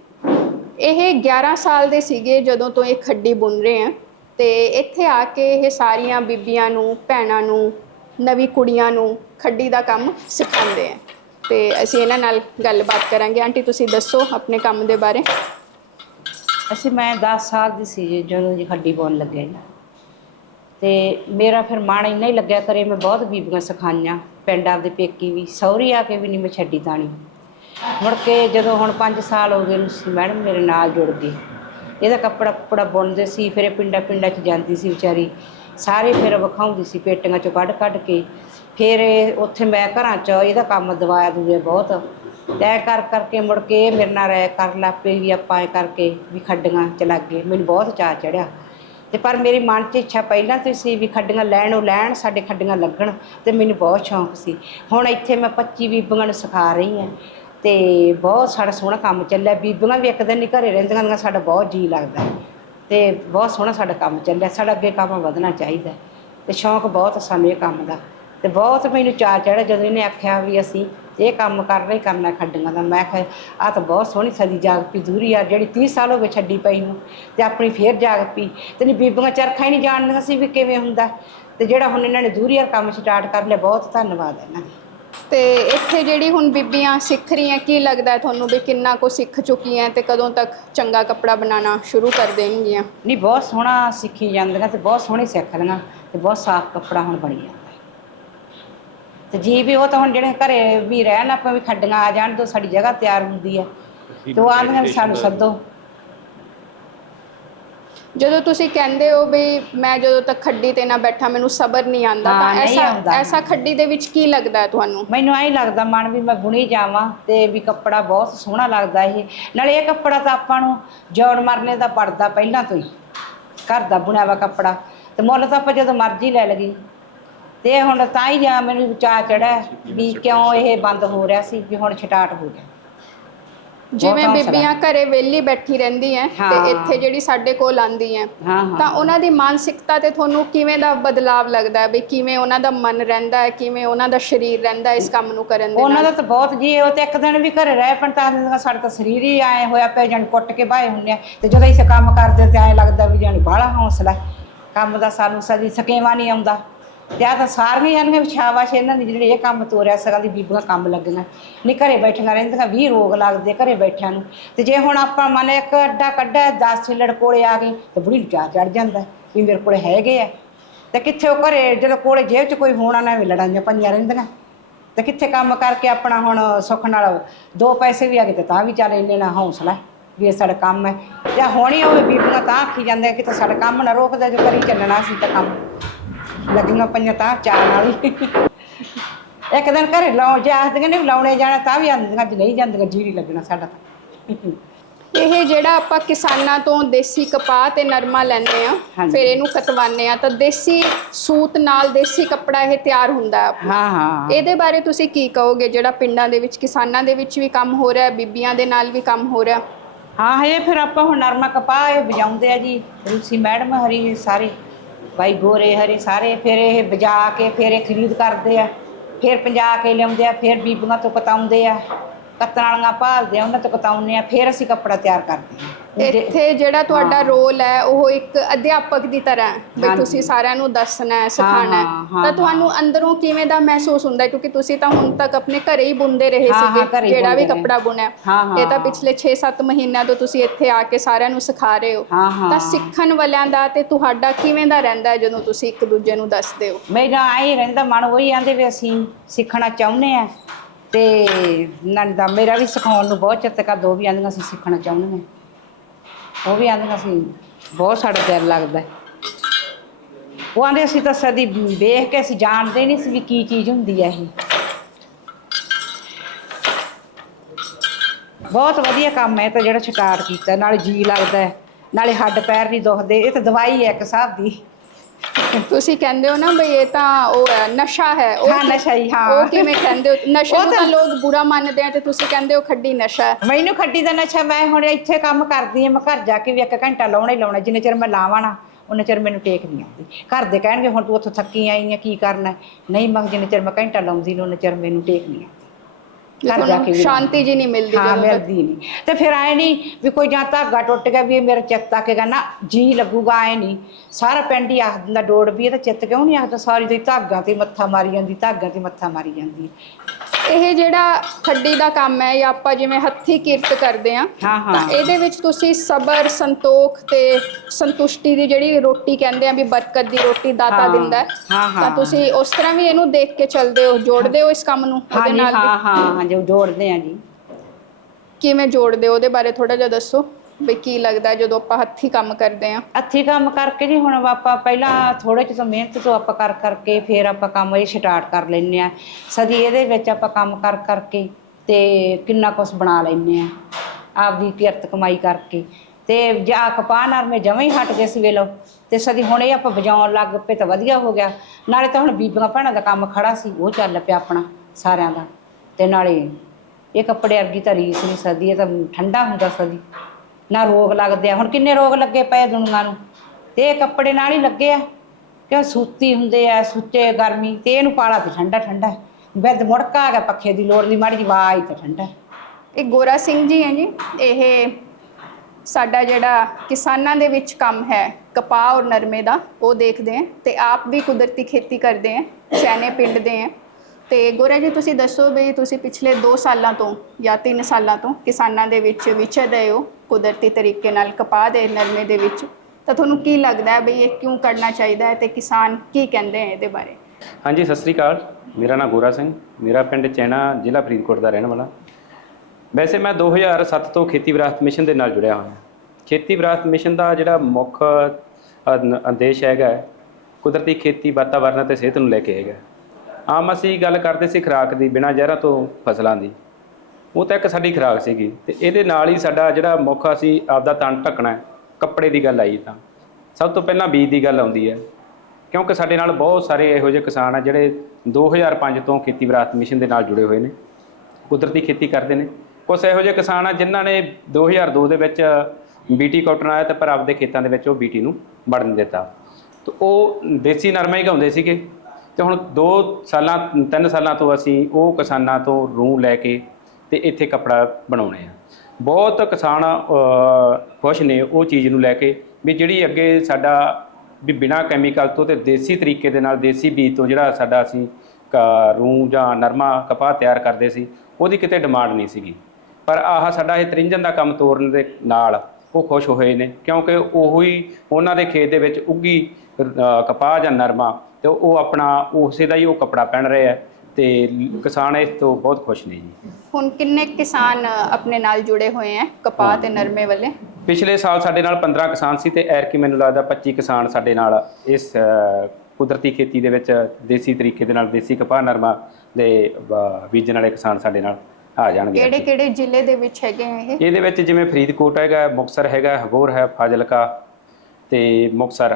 ਇਹ 11 ਸਾਲ ਦੇ ਸੀਗੇ ਜਦੋਂ ਤੋਂ ਇਹ ਖੱਡੀ ਬੁਣ ਰਹੇ ਆ। ਤੇ ਇੱਥੇ ਆ ਕੇ ਇਹ ਸਾਰੀਆਂ ਬੀਬੀਆਂ ਨੂੰ, ਭੈਣਾਂ ਨੂੰ, ਨਵੀਂ ਕੁੜੀਆਂ ਨੂੰ ਖੱਡੀ ਦਾ ਕੰਮ ਸਿਖਾਉਂਦੇ ਆ। ਤੇ ਅਸੀਂ ਇਹਨਾਂ ਨਾਲ ਗੱਲਬਾਤ ਕਰਾਂਗੇ। ਆਂਟੀ, ਤੁਸੀਂ ਦੱਸੋ ਆਪਣੇ ਕੰਮ ਦੇ ਬਾਰੇ।
ਅਸੀਂ ਮੈਂ 10 ਸਾਲ ਦੀ ਸੀ ਜੀ, ਜਦੋਂ ਜੀ ਹੱਡੀ ਪਾਉਣ ਲੱਗੇ ਜੀ। ਤੇ ਮੇਰਾ ਫਿਰ ਮਨ ਇੰਨਾ ਹੀ ਲੱਗਿਆ ਕਰੇ ਮੈਂ ਬਹੁਤ ਬੀਬੀਆਂ ਸਿਖਾਈਆਂ, ਪਿੰਡ ਆਪਦੇ ਪੇਕੀ ਵੀ, ਸਹੁਰੀ ਆ ਕੇ ਵੀ ਨਹੀਂ ਮੈਂ ਛੱਡੀ ਤਾਣੀ। ਮੁੜ ਕੇ ਜਦੋਂ ਹੁਣ 5 ਸਾਲ ਹੋ ਗਏ ਨੂੰ ਸੀ, ਮੈਡਮ ਮੇਰੇ ਨਾਲ ਜੁੜ ਗਈ ਇਹਦਾ ਕੱਪੜਾ ਕੁੱਪੜਾ ਬੁਣਦੇ ਸੀ, ਫਿਰ ਇਹ ਪਿੰਡਾਂ ਪਿੰਡਾਂ 'ਚ ਜਾਂਦੀ ਸੀ ਵਿਚਾਰੀ। ਸਾਰੇ ਫਿਰ ਵਿਖਾਉਂਦੀ ਸੀ, ਪੇਟੀਆਂ 'ਚੋਂ ਕੱਢ ਕੱਢ ਕੇ। ਫਿਰ ਉੱਥੇ ਮੈਂ ਘਰਾਂ 'ਚ ਇਹਦਾ ਕੰਮ ਦਵਾਇਆ ਦੂਏ ਬਹੁਤ। ਤੈਅ ਕਰ ਕਰਕੇ ਮੁੜ ਕੇ ਇਹ ਮੇਰੇ ਨਾਲ ਰਹਿ ਕਰ ਲੱਗ ਪਈ ਵੀ ਆਪਾਂ ਇਹ ਕਰਕੇ ਵੀ ਖੱਡੀਆਂ ਚ ਲੱਗ ਗਏ। ਮੈਨੂੰ ਬਹੁਤ ਚਾਅ ਚੜਿਆ। ਤੇ ਪਰ ਮੇਰੇ ਮਨ 'ਚ ਇੱਛਾ ਪਹਿਲਾਂ ਤੋਂ ਹੀ ਸੀ ਵੀ ਖੱਡੀਆਂ ਲੈਣ ਉਹ ਲੈਣ, ਸਾਡੇ ਖੱਡੀਆਂ ਲੱਗਣ ਤੇ ਮੈਨੂੰ ਬਹੁਤ ਸ਼ੌਂਕ ਸੀ। ਹੁਣ ਇੱਥੇ ਮੈਂ 25 ਬੀਬੀਆਂ ਨੂੰ ਸਿਖਾ ਰਹੀ ਹਾਂ ਤੇ ਬਹੁਤ ਸਾਡਾ ਸੋਹਣਾ ਕੰਮ ਚੱਲਿਆ। ਬੀਬੀਆਂ ਵੀ ਇੱਕ ਦਿਨ ਨਹੀਂ ਘਰੇ ਰਹਿੰਦੀਆਂ ਨੇ, ਸਾਡਾ ਬਹੁਤ ਜੀ ਲੱਗਦਾ। ਹੈ। ਤੇ ਬਹੁਤ ਸੋਹਣਾ ਸਾਡਾ ਕੰਮ ਚੱਲਿਆ। ਸਾਡਾ ਅੱਗੇ ਕੰਮ ਵਧਣਾ ਚਾਹੀਦਾ। ਹੈ। ਤੇ ਸ਼ੌਂਕ ਬਹੁਤ ਸਾਨੂੰ ਇਹ ਕੰਮ ਦਾ। ਤੇ ਬਹੁਤ ਮੈਨੂੰ ਚਾਅ ਚੜਿਆ ਜਦੋਂ ਇਹਨੇ ਆਖਿਆ ਵੀ ਅਸੀਂ ਇਹ ਕੰਮ ਕਰਨਾ ਹੀ ਕਰਨਾ ਖੱਡੀਆਂ ਦਾ ਮੈਂ ਕਿਹਾ ਆ ਤਾਂ ਬਹੁਤ ਸੋਹਣੀ ਸਦੀ ਜਾਗ ਪਈ ਦੂਰੀ ਆ ਜਿਹੜੀ 30 ਸਾਲ ਹੋ ਗਏ ਛੱਡੀ ਪਈ ਨੂੰ ਤੇ ਆਪਣੀ ਫੇਰ ਜਾਗ ਪਈ ਤੇ ਨਹੀਂ ਬੀਬੀਆਂ ਚਰਖਾ ਹੀ ਨਹੀਂ ਜਾਣਦੀਆਂ ਸੀ ਵੀ ਕਿਵੇਂ ਹੁੰਦਾ ਤੇ ਜਿਹੜਾ ਹੁਣ ਇਹਨਾਂ ਨੇ ਦੂਰੀ ਆ ਕੰਮ ਸਟਾਰਟ ਕਰ ਲਿਆ ਬਹੁਤ ਧੰਨਵਾਦ ਇਹਨਾਂ ਦਾ
ਤੇ ਇੱਥੇ ਜਿਹੜੀ ਹੁਣ ਬੀਬੀਆਂ ਸਿੱਖ ਰਹੀਆਂ ਕੀ ਲੱਗਦਾ ਤੁਹਾਨੂੰ ਵੀ ਕਿੰਨਾ ਕੁ ਸਿੱਖ ਚੁੱਕੀਆਂ ਤੇ ਕਦੋਂ ਤੱਕ ਚੰਗਾ ਕੱਪੜਾ ਬਣਾਉਣਾ ਸ਼ੁਰੂ ਕਰ ਦੇਣਗੀਆਂ
ਨਹੀਂ ਬਹੁਤ ਸੋਹਣਾ ਸਿੱਖੀ ਜਾਂਦੀਆਂ ਤੇ ਬਹੁਤ ਸੋਹਣੀ ਸਿੱਖ ਲਈਆਂ ਤੇ ਬਹੁਤ ਸਾਫ਼ ਕੱਪੜਾ ਹੁਣ ਬਣੀ ਜਾਂਦਾ ਹੈ। ਤੇ ਜੀ ਵੀ ਉਹ ਤਾਂ ਹੁਣ ਜਿਹੜੇ ਘਰੇ ਵੀ ਰਹਿਣ ਆਪਾਂ ਵੀ ਖੱਡੀਆਂ ਆ ਜਾਣ ਤੋਂ ਸਾਡੀ ਜਗ੍ਹਾ ਤਿਆਰ ਹੁੰਦੀ ਹੈ ਤੇ ਉਹ ਆਂਦੀਆਂ ਵੀ ਸਾਨੂੰ ਸੱਦੋ।
ਜਦੋਂ ਤੁਸੀਂ ਕਹਿੰਦੇ ਹੋ ਵੀ ਮੈਂ ਜਦੋਂ ਤੱਕ ਖੱਡੀ ਤੇ ਨਾ ਬੈਠਾ ਮੈਨੂੰ ਸਬਰ ਨਹੀਂ ਆਂਦਾ
ਹਾਂ,
ਤਾਂ
ਨਹੀਂ
ਐਸਾ
ਆਉਂਦਾ।
ਐਸਾ ਖੱਡੀ ਦੇ ਵਿੱਚ ਕੀ ਲੱਗਦਾ ਹੈ ਤੁਹਾਨੂੰ?
ਮੈਨੂੰ ਐਂ ਲੱਗਦਾ ਮਨ ਵੀ ਮੈਂ ਬੁਣੀ ਜਾਵਾਂ ਤੇ ਵੀ ਕੱਪੜਾ ਬਹੁਤ ਸੋਹਣਾ ਲੱਗਦਾ ਇਹ। ਨਾਲੇ ਇਹ ਕੱਪੜਾ ਤਾਂ ਆਪਾਂ ਨੂੰ ਜੌੜ ਮਰਨੇ ਦਾ ਪੜਦਾ ਪਹਿਲਾਂ ਤੋਂ ਹੀ। ਘਰ ਦਾ ਬੁਣਿਆ ਵਾ ਕੱਪੜਾ। ਤੇ ਮੁੱਲ ਤਾਂ ਆਪਾਂ ਜਦੋਂ ਮਰਜ਼ੀ ਲੈ ਲਗੀ ਤੇ ਹੁਣ ਤਾਂ ਹੀ ਜਾਂ ਮੈਨੂੰ ਚਾਅ ਚੜਿਆ ਵੀ ਕਿਉਂ ਇਹ ਬੰਦ ਹੋ ਰਿਹਾ ਸੀ ਵੀ ਹੁਣ ਛਟਾਟ ਹੋ ਗਿਆ
ਜਿਵੇਂ। ਬੀਬੀਆਂ ਘਰੇ ਵਿਹਲੀ ਬੈਠੀ ਰਹਿੰਦੀ ਐ। ਤੇ ਇੱਥੇ ਜਿਹੜੀ ਸਾਡੇ ਕੋਲ ਆਂਦੀ ਐ ਤਾਂ ਉਹਨਾਂ ਦੀ ਮਾਨਸਿਕਤਾ ਤੇ ਤੁਹਾਨੂੰ ਕਿਵੇਂ ਦਾ ਬਦਲਾਵ ਲੱਗਦਾ ਹੈ ਵੀ ਕਿਵੇਂ ਉਹਨਾਂ ਦਾ ਮਨ ਰਹਿੰਦਾ ਹੈ ਕਿਵੇਂ ਉਹਨਾਂ ਦਾ ਸਰੀਰ ਰਹਿੰਦਾ ਇਸ ਕੰਮ ਨੂੰ ਕਰਨ ਦੇ
ਉਹਨਾਂ ਦਾ ਤਾਂ ਬਹੁਤ ਜੀ ਉਹ ਤੇ ਇੱਕ ਦਿਨ ਵੀ ਘਰੇ ਰਹਿ ਪਣ ਤਾਂ ਸਾਡਾ ਤਾਂ ਸਰੀਰ ਹੀ ਆਏ ਹੋਇਆ ਪਿਆ ਜਣ ਕੁੱਟ ਕੇ ਬਾਹੇ ਹੁੰਨੇ ਆ ਤੇ ਜਦੋਂ ਇਸੇ ਕੰਮ ਕਰਦੇ ਤੇ ਐਂ ਲੱਗਦਾ ਵੀ ਜਣ ਬਾਹਲਾ ਹੌਸਲਾ। ਕੰਮ ਦਾ ਸਾਨੂੰ ਸਦੀ ਸਕੇਵਾ ਨਹੀਂ ਆਉਂਦਾ ਤੇ ਆ ਤਾਂ ਸਾਰੀਆਂ ਜਾਨੀਆਂ ਵਿਛਾਵਾਸ਼ ਇਹਨਾਂ ਦੀ ਜਿਹੜੇ ਇਹ ਕੰਮ ਤੋਰਿਆ ਸਕਾਂ ਦੀ ਬੀਬੀਆਂ ਕੰਮ ਲੱਗੀਆਂ ਨਹੀਂ, ਘਰੇ ਬੈਠੀਆਂ ਰਹਿੰਦੀਆਂ 20 ਰੋਗ ਲੱਗਦੇ ਘਰੇ ਬੈਠਿਆਂ ਨੂੰ। ਤੇ ਜੇ ਹੁਣ ਆਪਾਂ ਮਨ ਇੱਕ ਅੱਡਾ ਕੱਢਿਆ 10 ਕੋਲੇ ਆ ਗਏ, ਤੇ ਬੁੜੀ ਨੂੰ ਚਾਹ ਚੜ ਜਾਂਦਾ ਵੀ ਮੇਰੇ ਕੋਲੇ ਹੈਗੇ ਆ। ਤੇ ਕਿੱਥੇ ਉਹ ਘਰੇ, ਜਦੋਂ ਕੋਲੇ ਜੇਬ 'ਚ ਕੋਈ ਹੋਣਾ ਨਾ ਵੀ ਲੜਾਈਆਂ ਪਈਆਂ ਰਹਿੰਦੀਆਂ। ਤੇ ਕਿੱਥੇ ਕੰਮ ਕਰਕੇ ਆਪਣਾ ਹੁਣ ਸੁੱਖ ਨਾਲ ਦੋ ਪੈਸੇ ਵੀ ਆ ਗਏ ਤੇ ਤਾਂ ਵੀ ਚੱਲ ਇੰਨੇ ਨਾਲ ਹੌਸਲਾ ਵੀ ਇਹ ਸਾਡਾ ਕੰਮ ਹੈ। ਜਾਂ ਹੋਣੀ ਹੋਵੇ ਬੀਬੀਆਂ ਤਾਂ ਆਖੀ ਜਾਂਦੇ ਆ ਕਿ ਤਾਂ ਸਾਡਾ ਕੰਮ ਨਾ ਰੋਕਦਾ, ਜੋ ਕਰੀ ਚੱਲਣਾ ਸੀ ਤਾਂ ਕੰਮ। ਲੱਗੀਆਂ ਪਈਆਂ ਤਾਂ ਚਾਹ ਨਾਲ ਹੀ ਇੱਕ ਦਿਨ ਘਰੇ ਲਾਉ ਜੇ ਆਖਦੀਆਂ ਨੇ ਵੀ ਲਾਉਣੇ ਜਾਣਾ ਤਾਂ ਵੀ ਆਂਦੀਆਂ ਅੱਜ ਨਹੀਂ ਜਾਂਦੀਆਂ ਜੀ ਨਹੀਂ ਲੱਗਣਾ ਸਾਡਾ ਤਾਂ।
ਇਹ ਜਿਹੜਾ ਆਪਾਂ ਕਿਸਾਨਾਂ ਤੋਂ ਦੇਸੀ ਕਪਾਹ ਤੇ ਨਰਮਾ ਲੈਂਦੇ ਆ
ਹਾਂਜੀ।
ਫਿਰ ਇਹਨੂੰ ਕਤਵਾਉਂਦੇ ਆ ਤਾਂ ਦੇਸੀ ਸੂਤ ਨਾਲ ਦੇਸੀ ਕੱਪੜਾ ਇਹ ਤਿਆਰ ਹੁੰਦਾ ਹੈ ਆਪਣਾ।
ਹਾਂ ਹਾਂ।
ਇਹਦੇ ਬਾਰੇ ਤੁਸੀਂ ਕੀ ਕਹੋਗੇ? ਜਿਹੜਾ ਪਿੰਡਾਂ ਦੇ ਵਿੱਚ ਕਿਸਾਨਾਂ ਦੇ ਵਿੱਚ ਵੀ ਕੰਮ ਹੋ ਰਿਹਾ ਹੈ ਬੀਬੀਆਂ ਦੇ ਨਾਲ ਵੀ ਕੰਮ ਹੋ ਰਿਹਾ?
ਹਾਂ ਇਹ ਫਿਰ ਆਪਾਂ ਹੁਣ ਨਰਮਾ ਕਪਾਹ ਇਹ ਵਜਾਉਂਦੇ ਆ ਜੀ। ਰੂਸੀ ਮੈਡਮ ਹਰੀ ਸਾਰੇ ਬਾਈ ਗੋਰੇ ਹਰੇ ਸਾਰੇ, ਫਿਰ ਇਹ ਵਜਾ ਕੇ ਫਿਰ ਇਹ ਖਰੀਦ ਕਰਦੇ ਆ, ਫਿਰ ਪੰਜਾ ਕੇ ਲਿਆਉਂਦੇ ਆ, ਫਿਰ ਬੀਬੀਆਂ ਤੋਂ ਪਤਾਉਂਦੇ ਆ। ਕੱਤਣ ਵਾਲੀਆਂ ਭਾਲਦੇ ਆ ਉਹਨਾਂ ਤੋਂ ਕਤਾਉਂਦੇ ਆ ਫਿਰ ਅਸੀਂ ਕੱਪੜਾ ਤਿਆਰ ਕਰਦੇ ਜੇ-
ਇੱਥੇ ਜਿਹੜਾ ਤੁਹਾਡਾ ਰੋਲ ਹੈ ਉਹ ਇੱਕ ਅਧਿਆਪਕ ਦੀ ਤਰ੍ਹਾਂ ਵੀ। ਤੁਸੀਂ ਸਾਰਿਆਂ ਨੂੰ ਦੱਸਣਾ ਹੈ ਸਿਖਾਉਣਾ
ਹਾਂ,
ਤਾਂ ਤੁਹਾਨੂੰ ਅੰਦਰੋਂ ਕਿਵੇਂ ਦਾ ਮਹਿਸੂਸ ਹੁੰਦਾ ਕਿਉਂਕਿ ਤੁਸੀਂ ਤਾਂ ਹੁਣ ਤੱਕ ਆਪਣੇ ਘਰੇ ਹੀ ਬੁੰਦੇ ਰਹੇ ਸੀਗੇ ਜਿਹੜਾ ਵੀ। ਕੱਪੜਾ ਬੁਣਿਆ। ਇਹ ਤਾਂ ਪਿਛਲੇ 6-7 ਮਹੀਨਿਆਂ ਤੋਂ ਤੁਸੀਂ ਇੱਥੇ ਆ ਕੇ ਸਾਰਿਆਂ ਨੂੰ ਸਿਖਾ ਰਹੇ ਹੋ। ਤਾਂ ਸਿੱਖਣ ਵਾਲਿਆਂ ਦਾ ਤੇ ਤੁਹਾਡਾ ਕਿਵੇਂ ਦਾ ਰਹਿੰਦਾ ਜਦੋਂ ਤੁਸੀਂ ਇੱਕ ਦੂਜੇ ਨੂੰ ਦੱਸਦੇ ਹੋ?
ਮੇਰਾ ਆਈ ਰਹਿੰਦਾ ਮਨ ਉਹੀ ਆਂਦੇ ਵੀ ਅਸੀਂ ਸਿੱਖਣਾ ਚਾਹੁੰਦੇ ਆ। ਤੇ ਨੰਦਾ ਮੇਰਾ ਵੀ ਸਿਖਾਉਣ ਨੂੰ ਬਹੁਤ ਚਿੱਤ ਕਰਦਾ ਉਹ ਵੀ ਆਂਦੀਆਂ ਅਸੀਂ ਸਿੱਖਣਾ ਚਾਹੁੰਦੇ ਹਾਂ ਉਹ ਵੀ ਆਂਦੀਆਂ ਅਸੀਂ ਬਹੁਤ ਸਾਡਾ ਦਿਲ ਲੱਗਦਾ। ਉਹ ਆਂਦੇ ਅਸੀਂ ਤਾਂ ਸਦੀ ਵੇਖ ਕੇ ਅਸੀਂ ਜਾਣਦੇ ਨਹੀਂ ਸੀ ਵੀ ਕੀ ਚੀਜ਼ ਹੁੰਦੀ ਹੈ ਇਹ। ਬਹੁਤ ਵਧੀਆ ਕੰਮ ਹੈ ਇਹ ਤਾਂ ਜਿਹੜਾ ਸਟਾਰਟ ਕੀਤਾ, ਨਾਲੇ ਜੀ ਲੱਗਦਾ, ਨਾਲੇ ਹੱਡ ਪੈਰ ਨਹੀਂ ਦੁਖਦੇ, ਇਹ ਤਾਂ ਦਵਾਈ ਹੈ ਇੱਕ ਹਿਸਾਬ ਦੀ।
ਤੁਸੀਂ ਕਹਿੰਦੇ ਹੋ ਨਾ ਬਈ ਇਹ ਤਾਂ ਉਹ ਹੈ ਨਸ਼ਾ ਹੈ ਉਹ
ਹਾਂ, ਨਸ਼ਾ ਹੀ, ਹਾਂ।
ਉਹ ਕਿਵੇਂ ਕਹਿੰਦੇ ਹੋ ਨਸ਼ੇ
ਉਹ
ਨੂੰ
ਤਾਂ-
ਤਾਂ ਲੋਕ ਬੁਰਾ ਮੰਨਦੇ ਆ ਤੇ ਤੁਸੀਂ ਕਹਿੰਦੇ ਹੋ ਖੱਡੀ ਨਸ਼ਾ ਹੈ
ਮੈਨੂੰ ਖੱਡੀ ਦਾ ਨਸ਼ਾ ਮੈਂ ਹੁਣ ਇੱਥੇ ਕੰਮ ਕਰਦੀ ਹਾਂ ਮੈਂ ਘਰ ਜਾ ਕੇ ਵੀ ਇੱਕ ਘੰਟਾ ਲਾਉਣਾ ਹੀ ਲਾਉਣਾ ਜਿੰਨੇ ਚਿਰ ਮੈਂ ਲਾਵਾਂ ਨਾ ਉਹਨੇ ਚਿਰ ਮੈਨੂੰ ਟੇਕ ਨਹੀਂ ਆਉਂਦੀ ਘਰ ਦੇ ਕਹਿਣਗੇ ਹੁਣ ਤੂੰ ਉੱਥੋਂ ਥੱਕੀ ਆਈ ਹੈ ਕੀ ਕਰਨਾ ਹੈ? ਨਹੀਂ ਮੈਂ ਕਿਹਾ ਜਿੰਨੇ ਚਿਰ ਮੈਂ ਘੰਟਾ ਲਾਉਂਦੀ ਨੂੰ ਉਹਨੇ ਚਿਰ ਮੈਨੂੰ ਟੇਕ ਨਹੀਂ ਆਉਂਦੀ ਘਰ ਜਾ
ਤੁਹਾਨੂੰ
ਕੇ ਵੀ
ਸ਼ਾਂਤੀ ਜੀ ਨਹੀਂ ਮਿਲਦੀ
ਹਾਂ
ਜਦੋਂ ਤੱਕ
ਮਿਲਦੀ ਨਹੀਂ। ਤੇ ਫਿਰ ਆਏ ਨਹੀਂ ਵੀ ਕੋਈ ਜਾਂ ਧਾਗਾ ਟੁੱਟ ਗਿਆ ਵੀ ਇਹ ਮੇਰਾ ਚਿੱਤ ਆਕੇਗਾ ਨਾ ਜੀ ਲੱਗੂਗਾ ਆਏ ਨਹੀਂ। ਸਾਰਾ ਪਿੰਡ ਹੀ ਆਖ ਦਿੰਦਾ ਡੋੜ ਵੀ ਚਿੱਤ ਕਿਉਂ ਨਹੀਂ ਆਖਦਾ? ਸਾਰੀ ਤੇ ਧਾਗਾ ਤੇ ਮੱਥਾ ਮਾਰੀ ਜਾਂਦੀ ਧਾਗਾ ਤੇ ਮੱਥਾ ਮਾਰੀ ਜਾਂਦੀ
ਇਹ ਜਿਹੜਾ ਖੱਡੀ ਦਾ ਕੰਮ ਹੈ ਜਾਂ ਆਪਾਂ ਜਿਵੇਂ ਹੱਥੀ ਕਿਰਤ ਕਰਦੇ ਆ
ਹਾਂ ਹਾਂ
ਤਾਂ ਇਹਦੇ ਵਿੱਚ ਤੁਸੀਂ ਸਬਰ ਸੰਤੋਖ ਤੇ ਸੰਤੁਸ਼ਟੀ ਦੀ ਜਿਹੜੀ ਰੋਟੀ ਕਹਿੰਦੇ ਆ ਵੀ ਬਰਕਤ ਦੀ ਰੋਟੀ ਦਾਤਾ
ਹਾਂ,
ਦਿੰਦਾ ਹੈ
ਹਾਂ, ਹਾਂ।
ਤਾਂ ਤੁਸੀਂ ਉਸ ਤਰ੍ਹਾਂ ਵੀ ਇਹਨੂੰ ਦੇਖ ਕੇ ਚੱਲਦੇ ਹੋ ਜੋੜਦੇ ਹੋ ਇਸ ਕੰਮ ਨੂੰ
ਹਾਂ
ਉਹਦੇ
ਜੀ
ਨਾਲ
ਹਾਂ
ਵੀ?
ਹਾਂ ਹਾਂ ਜੋ ਜੋੜਦੇ ਆ ਜੀ
ਕਿਵੇਂ ਜੋੜਦੇ ਹੋ ਉਹਦੇ ਬਾਰੇ ਥੋੜਾ ਜਿਹਾ ਦੱਸੋ ਵੀ ਕੀ ਲੱਗਦਾ ਜਦੋਂ ਆਪਾਂ ਹੱਥੀ ਕੰਮ ਕਰਦੇ ਆ
ਹੱਥੀ ਕੰਮ ਕਰਕੇ ਜੀ ਹੁਣ ਆਪਾਂ ਪਹਿਲਾਂ ਥੋੜੇ ਜਿਹੇ ਮਿਹਨਤ ਤੋਂ ਆਪਾਂ ਕਰ ਕਰਕੇ ਫਿਰ ਆਪਾਂ ਕੰਮ ਇਹ ਸਟਾਰਟ ਕਰ ਲੈਂਦੇ ਆ ਸਦੀ ਇਹਦੇ ਵਿੱਚ ਆਪਾਂ ਕੰਮ ਕਰ ਕਰਕੇ ਤੇ ਕਿੰਨਾ ਕੁਛ ਬਣਾ ਲੈਂਦੇ ਆ ਆਪਦੀ ਕਿਰਤ ਕਮਾਈ ਕਰਕੇ ਤੇ ਜਾ ਕਪਾਹ ਨਰਮੇ ਜਮਾਂ ਹੀ ਹਟ ਗਏ ਸੀ ਵੇਲੋ। ਤੇ ਸਦੀ ਹੁਣ ਇਹ ਆਪਾਂ ਵਜਾਉਣ ਲੱਗ ਪਏ ਤਾਂ ਵਧੀਆ ਹੋ ਗਿਆ। ਨਾਲੇ ਤਾਂ ਹੁਣ ਬੀਬੀਆਂ ਭੈਣਾਂ ਦਾ ਕੰਮ ਖੜਾ ਸੀ, ਉਹ ਚੱਲ ਪਿਆ ਆਪਣਾ ਸਾਰਿਆਂ ਦਾ। ਤੇ ਨਾਲੇ ਇਹ ਕੱਪੜੇ ਅਰਗੀ ਤਾਂ ਰੀਸ ਨਹੀਂ ਸਦੀ, ਇਹ ਤਾਂ ਠੰਡਾ ਹੁੰਦਾ ਸਦੀ। ਨਾ ਰੋਗ ਲੱਗਦੇ ਆ। ਹੁਣ ਕਿੰਨੇ ਰੋਗ ਲੱਗੇ ਪਏ ਦੁਨੀਆ ਨੂੰ? ਤੇ ਇਹ ਕੱਪੜੇ ਨਾਲ ਹੀ ਲੱਗੇ ਆ। ਕਿ ਸੂਤੀ ਹੁੰਦੇ ਆ ਸੁੱਚੇ ਗਰਮੀ, ਤੇ ਇਹਨੂੰ ਪਾਲਾ ਤੇ ਠੰਡਾ ਠੰਡਾ। ਬਿੱਦ ਮੁੜਕਾ ਆ ਗਿਆ ਪੱਖੇ ਦੀ ਲੋੜ ਦੀ, ਮਾੜੀ ਜਿਹੀ ਆਵਾਜ਼ ਤੇ ਠੰਡਾ।
ਇਹ ਗੋਰਾ ਸਿੰਘ ਜੀ ਹੈ ਜੀ, ਇਹ ਸਾਡਾ ਜਿਹੜਾ ਕਿਸਾਨਾਂ ਦੇ ਵਿੱਚ ਕੰਮ ਹੈ, ਕਪਾਹ ਔਰ ਨਰਮੇ ਦਾ, ਉਹ ਦੇਖਦੇ ਆ ਤੇ ਆਪ ਵੀ ਕੁਦਰਤੀ ਖੇਤੀ ਕਰਦੇ ਆ ਸੈਨੇ ਪਿੰਡ ਦੇ ਆ। ਤੇ ਗੋਰਾ ਜੀ, ਤੁਸੀਂ ਦੱਸੋ ਵੀ ਤੁਸੀਂ ਪਿਛਲੇ 2 ਸਾਲਾਂ ਤੋਂ ਜਾਂ 3 ਸਾਲਾਂ ਤੋਂ ਕਿਸਾਨਾਂ ਦੇ ਵਿੱਚ ਵਿਚਰ ਰਹੇ ਹੋ। ਕੁਦਰਤੀ ਤਰੀਕੇ ਨਾਲ ਕਪਾਹ ਦੇ ਨਰਮੇ ਦੇ ਵਿੱਚ, ਤਾਂ ਤੁਹਾਨੂੰ ਕੀ ਲੱਗਦਾ ਹੈ ਵੀ ਇਹ ਕਿਉਂ ਕਰਨਾ ਚਾਹੀਦਾ ਹੈ ਤੇ ਕਿਸਾਨ ਕੀ ਕਹਿੰਦੇ ਹੈ ਇਹਦੇ ਬਾਰੇ?
ਹਾਂਜੀ, ਸਤਿ ਸ੍ਰੀ ਅਕਾਲ। ਮੇਰਾ ਨਾਮ ਗੋਰਾ ਸਿੰਘ। ਮੇਰਾ ਪਿੰਡ ਚੈਣਾ ਜ਼ਿਲ੍ਹਾ ਫਰੀਦਕੋਟ ਦਾ ਰਹਿਣ ਵਾਲਾ। ਵੈਸੇ ਮੈਂ 2007 ਤੋਂ ਖੇਤੀ ਵਿਰਾਸਤ ਮਿਸ਼ਨ ਦੇ ਨਾਲ ਜੁੜਿਆ ਹੋਇਆ। ਖੇਤੀ ਵਿਰਾਸਤ ਮਿਸ਼ਨ ਦਾ ਜਿਹੜਾ ਮੁੱਖ ਅਨ- ਉਦੇਸ਼ ਹੈਗਾ ਕੁਦਰਤੀ ਖੇਤੀ ਵਾਤਾਵਰਣ ਅਤੇ ਸਿਹਤ ਨੂੰ ਲੈ ਕੇ ਹੈਗਾ। ਆਮ ਅਸੀਂ ਗੱਲ ਕਰਦੇ ਸੀ ਖੁਰਾਕ ਦੀ, ਬਿਨਾਂ ਜ਼ਹਿਰਾਂ ਤੋਂ ਫਸਲਾਂ ਦੀ। ਉਹ ਤਾਂ ਇੱਕ ਸਾਡੀ ਖੁਰਾਕ ਸੀਗੀ ਤੇ ਇਹਦੇ ਨਾਲ ਹੀ ਸਾਡਾ ਜਿਹੜਾ ਮੁੱਖ ਅਸੀਂ ਆਪਦਾ ਤਨ ਢੱਕਣਾ ਕੱਪੜੇ ਦੀ ਗੱਲ ਆਈ ਤਾਂ। ਸਭ ਤੋਂ ਪਹਿਲਾਂ ਬੀਜ ਦੀ ਗੱਲ ਆਉਂਦੀ ਹੈ, ਕਿਉਂਕਿ ਸਾਡੇ ਨਾਲ ਬਹੁਤ ਸਾਰੇ ਇਹੋ ਜਿਹੇ ਕਿਸਾਨ ਆ ਜਿਹੜੇ 2005 ਤੋਂ ਖੇਤੀ ਵਿਰਾਸਤ ਮਿਸ਼ਨ ਦੇ ਨਾਲ ਜੁੜੇ ਹੋਏ ਨੇ, ਕੁਦਰਤੀ ਖੇਤੀ ਕਰਦੇ ਨੇ। ਕੁਝ ਇਹੋ ਜਿਹੇ ਕਿਸਾਨ ਆ ਜਿਨ੍ਹਾਂ ਨੇ 2002 ਦੇ ਵਿੱਚ ਬੀਟੀ ਕਾਟਨ ਆਇਆ ਤੇ ਪਰ ਆਪਦੇ ਖੇਤਾਂ ਦੇ ਵਿੱਚ ਉਹ ਬੀਟੀ ਨੂੰ ਵੜਨ ਦਿੱਤਾ। ਤੇ ਉਹ ਦੇਸੀ ਨਰਮਾ ਹੀ ਗਾਉਂਦੇ ਸੀਗੇ ਤੇ ਹੁਣ 2 ਸਾਲਾਂ 3 ਸਾਲਾਂ ਤੋਂ ਅਸੀਂ ਉਹ ਕਿਸਾਨਾਂ ਤੋਂ ਰੂਹ ਲੈ ਕੇ ਤੇ ਇੱਥੇ ਕੱਪੜਾ ਬਣਾਉਣੇ ਆ। ਬਹੁਤ ਕਿਸਾਨ ਖੁਸ਼ ਨੇ ਉਹ ਚੀਜ਼ ਨੂੰ ਲੈ ਕੇ ਵੀ ਜਿਹੜੀ ਅੱਗੇ ਸਾਡਾ ਵੀ ਬਿਨਾ ਕੈਮੀਕਲ ਤੋਂ ਤੇ ਦੇਸੀ ਤਰੀਕੇ ਦੇ ਨਾਲ ਦੇਸੀ ਬੀਜ ਤੋਂ ਜਿਹੜਾ ਸਾਡਾ ਅਸੀਂ ਕ- ਰੂੰ ਜਾਂ ਨਰਮਾ ਕਪਾਹ ਤਿਆਰ ਕਰਦੇ ਸੀ, ਉਹਦੀ ਕਿਤੇ ਡਿਮਾਂਡ ਨਹੀਂ ਸੀਗੀ। ਪਰ ਆਹ ਸਾਡਾ ਇਹ ਤ੍ਰਿੰਜਨ ਦਾ ਕੰਮ ਤੋਰਨ ਦੇ ਨਾਲ ਉਹ ਖੁਸ਼ ਹੋਏ ਨੇ, ਕਿਉਂਕਿ ਉਹੋ ਹੀ ਉਹਨਾਂ ਦੇ ਖੇਤ ਦੇ ਵਿੱਚ ਉੱਗੀ ਕਪਾਹ ਜਾਂ ਨਰਮਾ ਤੇ ਉਹ ਆਪਣਾ ਉਸੇ ਦਾ ਹੀ ਉਹ ਕੱਪੜਾ ਪਹਿਨ ਰਹੇ ਆ ਤੇ ਕਿਸਾਨ ਇਸ ਤੋਂ ਬਹੁਤ ਖੁਸ਼ ਨੇ ਜੀ।
ਹੁਣ ਕਿੰਨੇ ਕਿਸਾਨ ਆਪਣੇ ਨਾਲ ਜੁੜੇ ਹੋਏ ਹੈ ਕਪਾਹ ਤੇ ਨਰਮੇ ਵਾਲੇ?
ਪਿਛਲੇ ਸਾਲ ਸਾਡੇ ਨਾਲ 15 ਕਿਸਾਨ ਸੀ ਤੇ ਐਰਕੀ ਮੈਨੂੰ ਲੱਗਦਾ 25 ਕਿਸਾਨ ਸਾਡੇ ਨਾਲ ਇਸ ਕੁਦਰਤੀ ਖੇਤੀ ਦੇ ਵਿੱਚ ਦੇਸੀ ਤਰੀਕੇ ਦੇ ਨਾਲ ਦੇਸੀ ਕਪਾਹ ਨਰਮਾ ਦੇ ਬੀਜਣ ਵਾਲੇ ਕਿਸਾਨ ਸਾਡੇ ਨਾਲ ਆ ਜਾਣਗੇ
ਕਿਹੜੇ ਕਿਹੜੇ ਜ਼ਿਲ੍ਹੇ ਦੇ ਵਿੱਚ ਹੈਗੇ ਇਹ?
ਇਹਦੇ ਵਿੱਚ ਜਿਵੇਂ ਫਰੀਦਕੋਟ ਹੈਗਾ ਮੁਕਤਸਰ ਹੈਗਾ ਹਗੋਰ ਹੈ ਫਾਜ਼ਿਲਕਾ ਤੇ ਮੁਕਤਸਰ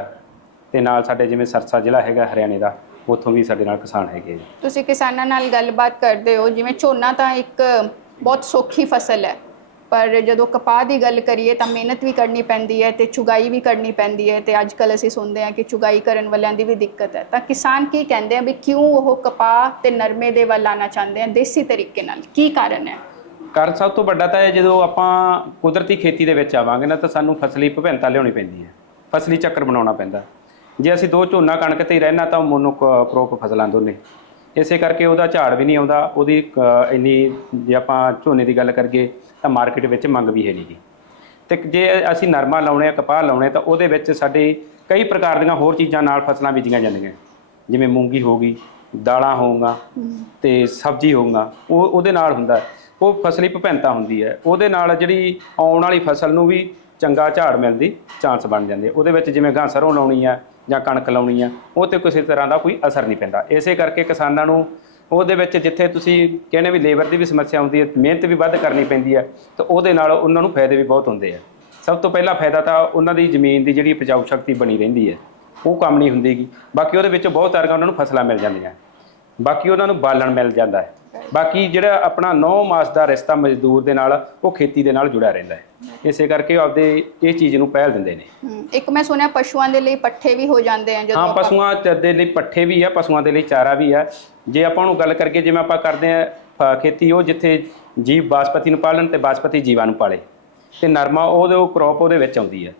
ਤੇ ਨਾਲ ਸਾਡੇ ਜਿਵੇਂ ਸਰਸਾ ਜ਼ਿਲ੍ਹਾ ਹੈਗਾ ਹਰਿਆਣੇ ਦਾ। ਉੱਥੋਂ ਵੀ ਸਾਡੇ ਨਾਲ ਕਿਸਾਨ ਹੈਗੇ ਜੀ।
ਤੁਸੀਂ ਕਿਸਾਨਾਂ ਨਾਲ ਗੱਲਬਾਤ ਕਰਦੇ ਹੋ ਜਿਵੇਂ ਝੋਨਾ ਤਾਂ ਇੱਕ ਬਹੁਤ ਸੌਖੀ ਫਸਲ ਹੈ। ਪਰ ਜਦੋਂ ਕਪਾਹ ਦੀ ਗੱਲ ਕਰੀਏ ਤਾਂ ਮਿਹਨਤ ਵੀ ਕਰਨੀ ਪੈਂਦੀ ਹੈ ਤੇ ਚੁਗਾਈ ਵੀ ਕਰਨੀ ਪੈਂਦੀ ਹੈ ਤੇ ਅੱਜ ਕੱਲ ਅਸੀਂ ਸੁਣਦੇ ਹਾਂ ਕਿ ਚੁਗਾਈ ਕਰਨ ਵਾਲਿਆਂ ਦੀ ਵੀ ਦਿੱਕਤ ਹੈ। ਤਾਂ ਕਿਸਾਨ ਕੀ ਕਹਿੰਦੇ ਆ ਵੀ ਕਿਉਂ ਉਹ ਕਪਾਹ ਤੇ ਨਰਮੇ ਦੇ ਵੱਲ ਆਉਣਾ ਚਾਹੁੰਦੇ ਆ ਦੇਸੀ ਤਰੀਕੇ ਨਾਲ? ਕੀ ਕਾਰਨ ਹੈ?
ਕਾਰਨ ਸਭ ਤੋਂ ਵੱਡਾ ਤਾਂ ਇਹ ਜਦੋਂ ਆਪਾਂ ਕੁਦਰਤੀ ਖੇਤੀ ਦੇ ਵਿੱਚ ਆਵਾਂਗੇ ਨਾ ਤਾਂ ਸਾਨੂੰ ਫਸਲੀ ਵਿਭਿੰਨਤਾ ਲਿਆਉਣੀ ਪੈਂਦੀ ਹੈ। ਫਸਲੀ ਚੱਕਰ ਬਣਾਉਣਾ ਪੈਂਦਾ। ਜੇ ਅਸੀਂ ਦੋ ਝੋਨਾ ਕਣਕ ਤੇ ਹੀ ਰਹਿਣਾ ਤਾਂ ਮੋਨੋ ਕ੍ਰੋਪ ਫਸਲਾਂ ਦੋਨੇ। ਇਸੇ ਕਰਕੇ ਉਹਦਾ ਝਾੜ ਵੀ ਨਹੀਂ ਆਉਂਦਾ, ਉਹਦੀ ਇੰਨੀ ਜੇ ਆਪਾਂ ਝੋਨੇ ਦੀ ਗੱਲ ਕਰੀਏ ਤਾਂ ਮਾਰਕੀਟ ਵਿੱਚ ਮੰਗ ਵੀ ਹੈ ਨਹੀਂ ਗੀ। ਤੇ ਜੇ ਅਸੀਂ ਨਰਮਾ ਲਾਉਣੇ ਆ, ਕਪਾਹ ਲਾਉਣੇ ਤਾਂ ਉਹਦੇ ਵਿੱਚ ਸਾਡੇ ਕਈ ਪ੍ਰਕਾਰ ਦੀਆਂ ਹੋਰ ਚੀਜ਼ਾਂ ਨਾਲ ਫਸਲਾਂ ਬੀਜੀਆਂ ਜਾਂਦੀਆਂ। ਜਿਵੇਂ ਮੂੰਗੀ ਹੋ ਗਈ, ਦਾਲਾਂ ਹੋਊਗਾ ਤੇ ਸਬਜ਼ੀ ਹੋਊਗਾ, ਉਹ ਉਹਦੇ ਨਾਲ ਹੁੰਦਾ। ਉਹ ਫਸਲੀ ਵਿਭਿੰਨਤਾ ਹੁੰਦੀ ਹੈ। ਉਹਦੇ ਨਾਲ ਜਿਹੜੀ ਆਉਣ ਵਾਲੀ ਫਸਲ ਨੂੰ ਵੀ ਚੰਗਾ ਝਾੜ ਮਿਲਦੀ, ਚਾਂਸ ਬਣ ਜਾਂਦੇ। ਉਹਦੇ ਵਿੱਚ ਜਿਵੇਂ ਗਾਂ ਸਰੋਂ ਲਾਉਣੀ ਆ ਜਾਂ ਕਣਕ ਲਾਉਣੀ ਆ, ਉਹ ਤੇ ਕਿਸੇ ਤਰ੍ਹਾਂ ਦਾ ਕੋਈ ਅਸਰ ਨਹੀਂ ਪੈਂਦਾ। ਇਸੇ ਕਰਕੇ ਕਿਸਾਨਾਂ ਨੂੰ ਉਹਦੇ ਵਿੱਚ ਜਿੱਥੇ ਤੁਸੀਂ ਕਹਿੰਦੇ ਵੀ ਲੇਬਰ ਦੀ ਵੀ ਸਮੱਸਿਆ ਹੁੰਦੀ ਹੈ, ਮਿਹਨਤ ਵੀ ਵੱਧ ਕਰਨੀ ਪੈਂਦੀ ਹੈ, ਤਾਂ ਉਹਦੇ ਨਾਲ ਉਹਨਾਂ ਨੂੰ ਫਾਇਦੇ ਵੀ ਬਹੁਤ ਹੁੰਦੇ ਆ। ਸਭ ਤੋਂ ਪਹਿਲਾ ਫਾਇਦਾ ਤਾਂ ਉਹਨਾਂ ਦੀ ਜ਼ਮੀਨ ਦੀ ਜਿਹੜੀ ਉਪਜਾਊ ਸ਼ਕਤੀ ਬਣੀ ਰਹਿੰਦੀ ਹੈ, ਉਹ ਕੰਮ ਨਹੀਂ ਹੁੰਦੀਗੀ ਬਾਕੀ ਉਹਦੇ ਵਿੱਚ ਬਹੁਤ ਤਰ੍ਹਾਂ ਉਹਨਾਂ ਨੂੰ ਫਸਲਾਂ ਮਿਲ ਜਾਂਦੀਆਂ। ਬਾਕੀ ਉਹਨਾਂ ਨੂੰ ਬਾਲਣ ਮਿਲ ਜਾਂਦਾ ਹੈ। ਬਾਕੀ ਜਿਹੜਾ ਆਪਣਾ 9 ਮਾਸ ਦਾ ਰਿਸ਼ਤਾ ਮਜ਼ਦੂਰ ਦੇ ਨਾਲ ਉਹ ਖੇਤੀ ਦੇ ਨਾਲ ਜੁੜਿਆ ਰਹਿੰਦਾ ਹੈ। ਇਸੇ ਕਰਕੇ ਆਪਦੇ ਇਹ ਚੀਜ਼ ਨੂੰ ਪਹਿਲ ਦਿੰਦੇ ਨੇ।
ਇੱਕ ਮੈਂ ਸੁਣਿਆ ਪਸ਼ੂਆਂ ਦੇ ਲਈ ਪੱਠੇ ਵੀ ਹੋ ਜਾਂਦੇ ਆ ਜਦੋਂ
ਹਾਂ ਪਸ਼ੂਆਂ ਦੇ ਲਈ ਪੱਠੇ ਵੀ ਆ ਪਸ਼ੂਆਂ ਦੇ ਲਈ ਚਾਰਾ ਵੀ ਆ। ਜੇ ਆਪਾਂ ਨੂੰ ਗੱਲ ਕਰਕੇ ਜਿਵੇਂ ਆਪਾਂ ਕਰਦੇ ਆ ਖੇਤੀ ਉਹ ਜਿੱਥੇ ਜੀਵ ਬਾਸਪਤੀ ਨੂੰ ਪਾਲਣ ਤੇ ਬਾਸਪਤੀ ਜੀਵਾਂ ਨੂੰ ਪਾਲੇ। ਤੇ ਨਰਮਾ ਉਹਦੇ ਉਹ ਕ੍ਰੋਪ ਉਹਦੇ ਵਿੱਚ ਆਉਂਦੀ ਹੈ।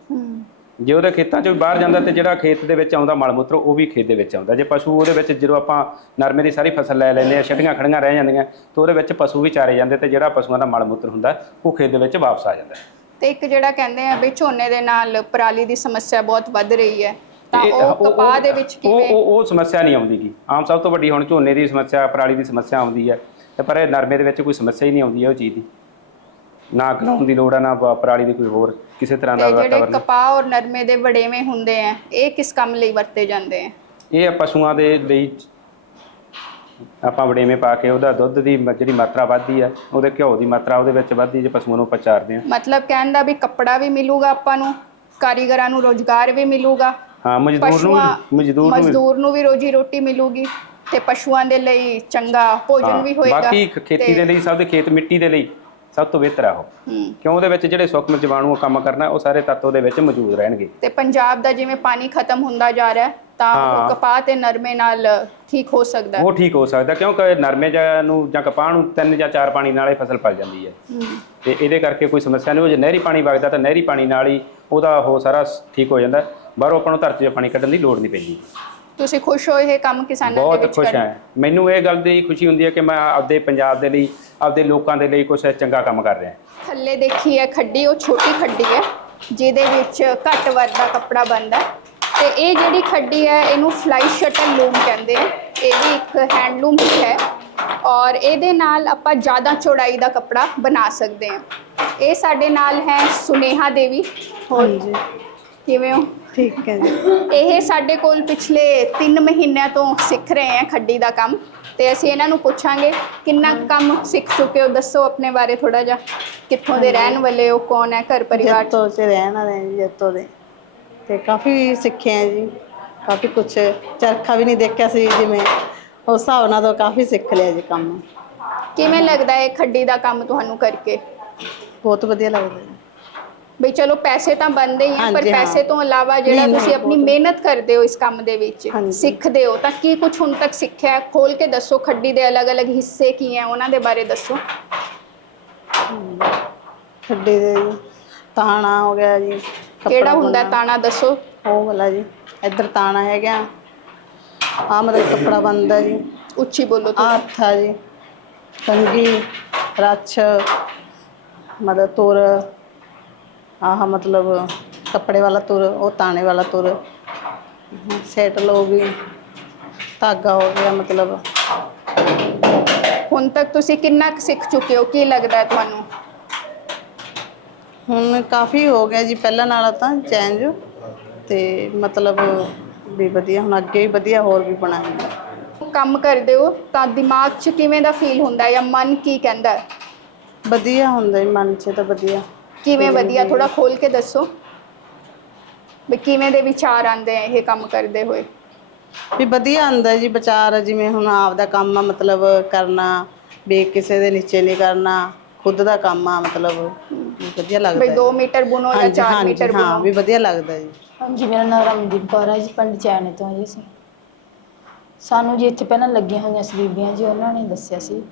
ਜੇ ਉਹਦੇ ਖੇਤਾਂ ਚੋਂ ਬਾਹਰ ਜਾਂਦਾ ਤੇ ਜਿਹੜਾ ਖੇਤ ਦੇ ਵਿੱਚ ਆਉਂਦਾ ਮਲ ਮੂਤਰ ਉਹ ਵੀ ਖੇਤ ਦੇ ਵਿੱਚ ਆਉਂਦਾ। ਜੇ ਪਸ਼ੂ ਉਹਦੇ ਵਿੱਚ ਜਦੋਂ ਆਪਾਂ ਨਰਮੇ ਦੀ ਸਾਰੀ ਫਸਲ ਲੈ ਲੈਂਦੇ ਆ ਛੱਡੀਆਂ ਖੜੀਆਂ ਰਹਿ ਜਾਂਦੀਆਂ ਤੇ ਉਹਦੇ ਵਿੱਚ ਪਸ਼ੂ ਵੀ ਚਾਰੇ ਜਾਂਦੇ ਤੇ ਜਿਹੜਾ ਪਸ਼ੂਆਂ ਦਾ ਮਲ ਮੂਤਰ ਹੁੰਦਾ ਉਹ ਖੇਤ ਦੇ ਵਿੱਚ ਵਾਪਸ ਆ ਜਾਂਦਾ।
ਤੇ ਇੱਕ ਜਿਹੜਾ ਕਹਿੰਦੇ ਆ ਵੀ ਝੋਨੇ ਦੇ ਨਾਲ ਪਰਾਲੀ ਦੀ ਸਮੱਸਿਆ ਬਹੁਤ ਵੱਧ ਰਹੀ ਹੈ ਤਾਂ ਉਹ ਕਪਾਹ ਦੇ ਵਿੱਚ ਕਿਵੇਂ
ਉਹ ਉਹ ਸਮੱਸਿਆ ਨਹੀਂ ਆਉਂਦੀਗੀ। ਆਮ ਸਭ ਤੋਂ ਵੱਡੀ ਹੁਣ ਝੋਨੇ ਦੀ ਸਮੱਸਿਆ ਪਰਾਲੀ ਦੀ ਸਮੱਸਿਆ ਆਉਂਦੀ ਹੈ ਤੇ ਪਰ ਇਹ ਨਰਮੇ ਦੇ ਵਿੱਚ ਕੋਈ ਸਮੱਸਿਆ ਹੀ ਨਹੀਂ ਆਉਂਦੀ ਹੈ ਉਹ ਚੀਜ਼ ਦੀ। ਨਾ ਘਲਾਉਣ ਦੀ ਲੋੜ ਆ ਨਾ ਪ- ਪਰਾਲੀ ਦੀ ਕੋਈ ਹੋਰ ਕਿਸੇ ਤਰ੍ਹਾਂ ਦਾ
ਤੇ ਜਿਹੜੇ
ਵਾਤਾਵਰਨ।
ਕਪਾਹ ਔਰ ਨਰਮੇ ਦੇ ਵੜੇਵੇਂ ਹੁੰਦੇ ਆ ਇਹ ਕਿਸ ਕੰਮ ਲਈ ਵਰਤੇ ਜਾਂਦੇ ਆ?
ਇਹ ਪਸ਼ੂਆਂ ਦੇ ਲਈ ਆਪਾਂ ਵੜੇਵੇਂ ਪਾ ਕੇ ਉਹਦਾ ਦੁੱਧ ਦੀ ਮ- ਜਿਹੜੀ ਮਾਤਰਾ ਵੱਧਦੀ ਹੈ ਉਹਦੇ ਘਿਓ ਦੀ ਮਾਤਰਾ ਉਹਦੇ ਵਿੱਚ ਵੱਧਦੀ ਜੇ ਪਸ਼ੂਆਂ ਨੂੰ ਆਪਾਂ ਚਾਰਦੇ ਹਾਂ
ਮਤਲਬ ਕਹਿਣ ਦਾ ਵੀ ਕੱਪੜਾ ਵੀ ਮਿਲੂਗਾ ਆਪਾਂ ਨੂੰ ਕਾਰੀਗਰਾਂ ਨੂੰ ਰੋਜ਼ਗਾਰ ਵੀ ਮਿਲੂਗਾ।
ਹਾਂ ਮਜ਼ਦੂਰ ਨੂੰ
ਪਸ਼ੂਆਂ
ਮਜ਼ਦੂਰ ਨੂੰ
ਮਜ਼ਦੂਰ ਨੂੰ ਵੀ ਰੋਜੀ ਰੋਟੀ ਮਿਲੂਗੀ ਤੇ ਪਸ਼ੂਆਂ ਦੇ ਲਈ ਚੰਗਾ ਭੋਜਨ
ਹਾਂ,
ਵੀ ਹੋਏਗਾ
ਬਾਕੀ ਖ- ਖੇਤੀ ਦੇ ਲਈ ਸਭ ਦੇ ਖੇਤ ਮਿੱਟੀ ਦੇ ਲਈ। ਸਭ ਤੋਂ ਬਿਹਤਰ ਆ ਉਹ। ਕਿਉਂ ਉਹਦੇ ਵਿੱਚ ਜਿਹੜੇ ਸੂਖਮ ਜੀਵਾਣੂ ਕੰਮ ਕਰਨਾ ਉਹ ਸਾਰੇ ਤੱਤ ਉਹਦੇ ਵਿੱਚ ਮੌਜੂਦ ਰਹਿਣਗੇ
ਤੇ ਪੰਜਾਬ ਦਾ ਜਿਵੇਂ ਪਾਣੀ ਖਤਮ ਹੁੰਦਾ ਜਾ ਰਿਹਾ ਤਾਂ ਉਹ। ਕਪਾਹ ਤੇ ਨਰਮੇ ਨਾਲ ਠੀਕ ਹੋ ਸਕਦਾ
ਉਹ ਠੀਕ ਹੋ ਸਕਦਾ ਕਿਉਂਕਿ ਨਰਮੇ ਨੂੰ ਜਾਂ ਕਪਾਹ ਨੂੰ ਤਿੰਨ ਜਾਂ ਚਾਰ ਪਾਣੀ ਨਾਲ ਹੀ ਫਸਲ ਪਲ ਜਾਂਦੀ ਹੈ। ਤੇ ਇਹਦੇ ਕਰਕੇ ਕੋਈ ਸਮੱਸਿਆ ਨਹੀਂ ਉਹ ਜੇ ਨਹਿਰੀ ਪਾਣੀ ਵਗਦਾ ਤਾਂ ਨਹਿਰੀ ਪਾਣੀ ਨਾਲ ਹੀ ਉਹਦਾ ਉਹ ਸਾਰਾ ਠੀਕ ਹੋ ਜਾਂਦਾ ਬਾਹਰੋਂ ਆਪਾਂ ਨੂੰ ਧਰਤੀ 'ਚੋਂ ਪਾਣੀ ਕੱਢਣ ਦੀ ਲੋੜ ਨਹੀਂ ਪੈਂਦੀ
ਤੁਸੀਂ ਖੁਸ਼ ਹੋ ਇਹ ਕੰਮ ਕਿਸਾਨਾਂ ਦੇ
ਬਹੁਤ
ਵਿੱਚ
ਖੁਸ਼
ਕਰਨ?
ਹਾਂ। ਮੈਨੂੰ ਇਹ ਗੱਲ ਦੀ ਖੁਸ਼ੀ ਹੁੰਦੀ ਹੈ ਕਿ ਮੈਂ ਆਪਦੇ ਪੰਜਾਬ ਦੇ ਲਈ ਆਪਦੇ ਲੋਕਾਂ ਦੇ ਲਈ ਕੁਝ ਚੰਗਾ ਕੰਮ ਕਰ ਰਿਹਾ।
ਥੱਲੇ ਦੇਖੀ ਹੈ ਖੱਡੀ ਉਹ ਛੋਟੀ ਖੱਡੀ ਹੈ ਜਿਹਦੇ ਵਿੱਚ ਘੱਟ ਵਰਗ ਦਾ ਕੱਪੜਾ ਬਣਦਾ। ਤੇ ਇਹ ਜਿਹੜੀ ਖੱਡੀ ਹੈ ਇਹਨੂੰ ਫਲਾਈ ਸ਼ਟਲ ਲੂਮ ਕਹਿੰਦੇ ਆ। ਇਹ ਵੀ ਇੱਕ ਹੈਂਡਲੂਮ ਹੀ ਹੈ। ਔਰ ਇਹਦੇ ਨਾਲ ਆਪਾਂ ਜ਼ਿਆਦਾ ਚੌੜਾਈ ਦਾ ਕੱਪੜਾ ਬਣਾ ਸਕਦੇ ਹਾਂ। ਇਹ ਸਾਡੇ ਨਾਲ ਹੈ ਸੁਨੇਹਾ ਦੇਵੀ।
ਹਾਂਜੀ।
ਕਿਵੇਂ ਹੋ?
ਠੀਕ ਹੈ ਜੀ।
ਇਹ ਸਾਡੇ ਕੋਲ ਪਿਛਲੇ 3 ਮਹੀਨਿਆਂ ਤੋਂ ਸਿੱਖ ਰਹੇ ਹੈ ਖੱਡੀ ਦਾ ਕੰਮ। ਤੇ ਅਸੀਂ ਇਹਨਾਂ ਨੂੰ ਪੁੱਛਾਂਗੇ ਕਿੰਨਾ ਕੁ ਕੰਮ ਸਿੱਖ ਚੁੱਕੇ ਹੋ? ਦੱਸੋ ਆਪਣੇ ਬਾਰੇ ਥੋੜਾ ਜਿਹਾ। ਕਿੱਥੋਂ ਦੇ ਰਹਿਣ ਵਾਲੇ ਹੋ? ਕੌਣ ਹੈ? ਘਰ ਪਰਿਵਾਰ 'ਚ?
ਜੱਤੋ ਚ ਰਹਿਣ ਵਾਲੇ ਹਾਂ ਜੀ ਜੱਤੋ ਦੇ। ਤੇ ਕਾਫੀ ਸਿੱਖੇ ਆ ਜੀ। ਕਾਫੀ ਕੁਛ ਚਰਖਾ ਵੀ ਨਹੀਂ ਦੇਖਿਆ ਸੀ ਜਿਵੇਂ। ਉਸ ਹਿਸਾਬ ਨਾਲ ਤਾਂ ਕਾਫੀ ਸਿੱਖ ਲਿਆ ਜੀ ਕੰਮ।
ਕਿਵੇਂ ਲੱਗਦਾ ਹੈ ਖੱਡੀ ਦਾ ਕੰਮ ਤੁਹਾਨੂੰ ਕਰਕੇ?
ਬਹੁਤ ਵਧੀਆ ਲੱਗਦਾ ਜੀ।
ਬਈ ਚਲੋ ਪੈਸੇ ਤਾਂ ਬਣਦੇ ਹੀ ਆ ਪਰ
ਹਾਂਜੀ, ਹਾਂ।
ਪੈਸੇ ਤੋਂ ਇਲਾਵਾ ਜਿਹੜਾ
ਨਹੀਂ,
ਤੁਸੀਂ ਆਪਣੀ ਮਿਹਨਤ ਕਰਦੇ ਹੋ ਇਸ ਕੰਮ ਦੇ ਵਿੱਚ
ਹਾਂਜੀ।
ਸਿੱਖਦੇ ਹੋ ਤਾਂ ਕੀ ਕੁਝ ਹੁਣ ਤੱਕ ਸਿੱਖਿਆ ਹੈ? ਖੋਲ ਕੇ ਦੱਸੋ ਖੱਡੀ ਦੇ ਅਲੱਗ-ਅਲੱਗ ਹਿੱਸੇ ਕੀ ਹੈ ਉਹਨਾਂ ਦੇ ਬਾਰੇ ਦੱਸੋ
ਖੱਡੇ ਦੇ ਜੀ ਤਾਣਾ ਹੋ ਗਿਆ ਜੀ ਕੱਪੜਾ
ਕਿਹੜਾ ਹੁੰਦਾ ਹੈ
ਬੁਣਨਾ।
ਤਾਣਾ ਦੱਸੋ
ਉਹ ਵਾਲਾ ਜੀ ਇੱਧਰ ਤਾਣਾ ਹੈਗਾ ਆ ਮਤਲਬ ਕੱਪੜਾ ਬਣਦਾ ਜੀ
ਉੱਚੀ ਬੋਲੋ
ਆ
ਥੋੜ੍ਹਾ।
ਹੱਥਾ ਜੀ ਕੰਗੀ ਰੱਛ ਮਤਲਬ ਤੁਰ ਆਹ ਮਤਲਬ ਕੱਪੜੇ ਵਾਲਾ ਤੁਰ, ਉਹ ਤਾਣੇ ਵਾਲਾ ਤੁਰ। ਸੈਟ ਲੋ ਵੀ, ਧਾਗਾ ਹੋ ਗਿਆ ਮਤਲਬ।
ਹੁਣ ਤੱਕ ਤੁਸੀਂ ਕਿੰਨਾ ਕੁ ਸਿੱਖ ਚੁੱਕੇ ਹੋ? ਕੀ ਲੱਗਦਾ ਹੈ ਤੁਹਾਨੂੰ?
ਹੁਣ ਕਾਫੀ ਹੋ ਗਿਆ ਜੀ, ਪਹਿਲਾਂ ਨਾਲੋਂ ਤਾਂ ਚੇਂਜ ਤੇ ਮਤਲਬ ਵੀ ਵਧੀਆ, ਹੁਣ ਅੱਗੇ ਵੀ ਵਧੀਆ ਹੋਰ ਵੀ ਬਣਾਏਗੇ
ਕੰਮ ਕਰਦੇ ਹੋ, ਤਾਂ ਦਿਮਾਗ 'ਚ ਕਿਵੇਂ ਦਾ ਫੀਲ ਹੁੰਦਾ ਹੈ ਜਾਂ ਮਨ ਕੀ ਕਹਿੰਦਾ? ਹੈ
ਵਧੀਆ ਹੁੰਦਾ ਜੀ, ਮਨ 'ਚ ਤਾਂ ਵਧੀਆ।
ਕਿਵੇਂ ਵਧੀਆ? ਥੋੜਾ ਖੋਲ ਕੇ ਦੱਸੋ। ਵੀ ਕਿਵੇਂ ਦੇ ਵਿਚਾਰ ਆਉਂਦੇ ਆ ਇਹ ਕੰਮ ਕਰਦੇ ਹੋਏ?
ਵੀ ਵਧੀਆ ਆਂਦਾ ਜੀ ਵਿਚਾਰ ਜਿਵੇਂ ਹੁਣ ਆਪ ਦਾ ਕੰਮ ਆ ਮਤਲਬ ਕਰਨਾ ਵੀ ਕਿਸੇ ਦੇ ਨੀਚੇ ਨਹੀਂ ਕਰਨਾ ਖੁਦ ਦਾ ਕੰਮ ਆ ਮਤਲਬ ਵੀ ਵਧੀਆ ਲੱਗਦਾ ਹੈ।
2 ਮੀਟਰ ਬੁਣੋ ਜਾਂ
ਹਾਂਜੀ
4
ਹਾਂਜੀ
ਮੀਟਰ
ਹਾਂ
ਬੁਣੋ।
ਵੀ ਵਧੀਆ ਲੱਗਦਾ ਜੀ।
ਹਾਂਜੀ ਮੇਰਾ ਨਾਮ ਰਮਨਦੀਪ ਕੌਰ ਹੈ ਜੀ ਪਿੰਡ ਚੈਨੇ ਤੋਂ ਹਾਂ ਜੀ ਅਸੀਂ। ਸਾਨੂੰ ਜੀ ਇੱਥੇ ਪਹਿਲਾਂ ਲੱਗੀਆਂ ਹੋਈਆਂ ਸੀ ਬੀਬੀਆਂ ਜੀ ਉਹਨਾਂ ਨੇ ਦੱਸਿਆ ਸੀ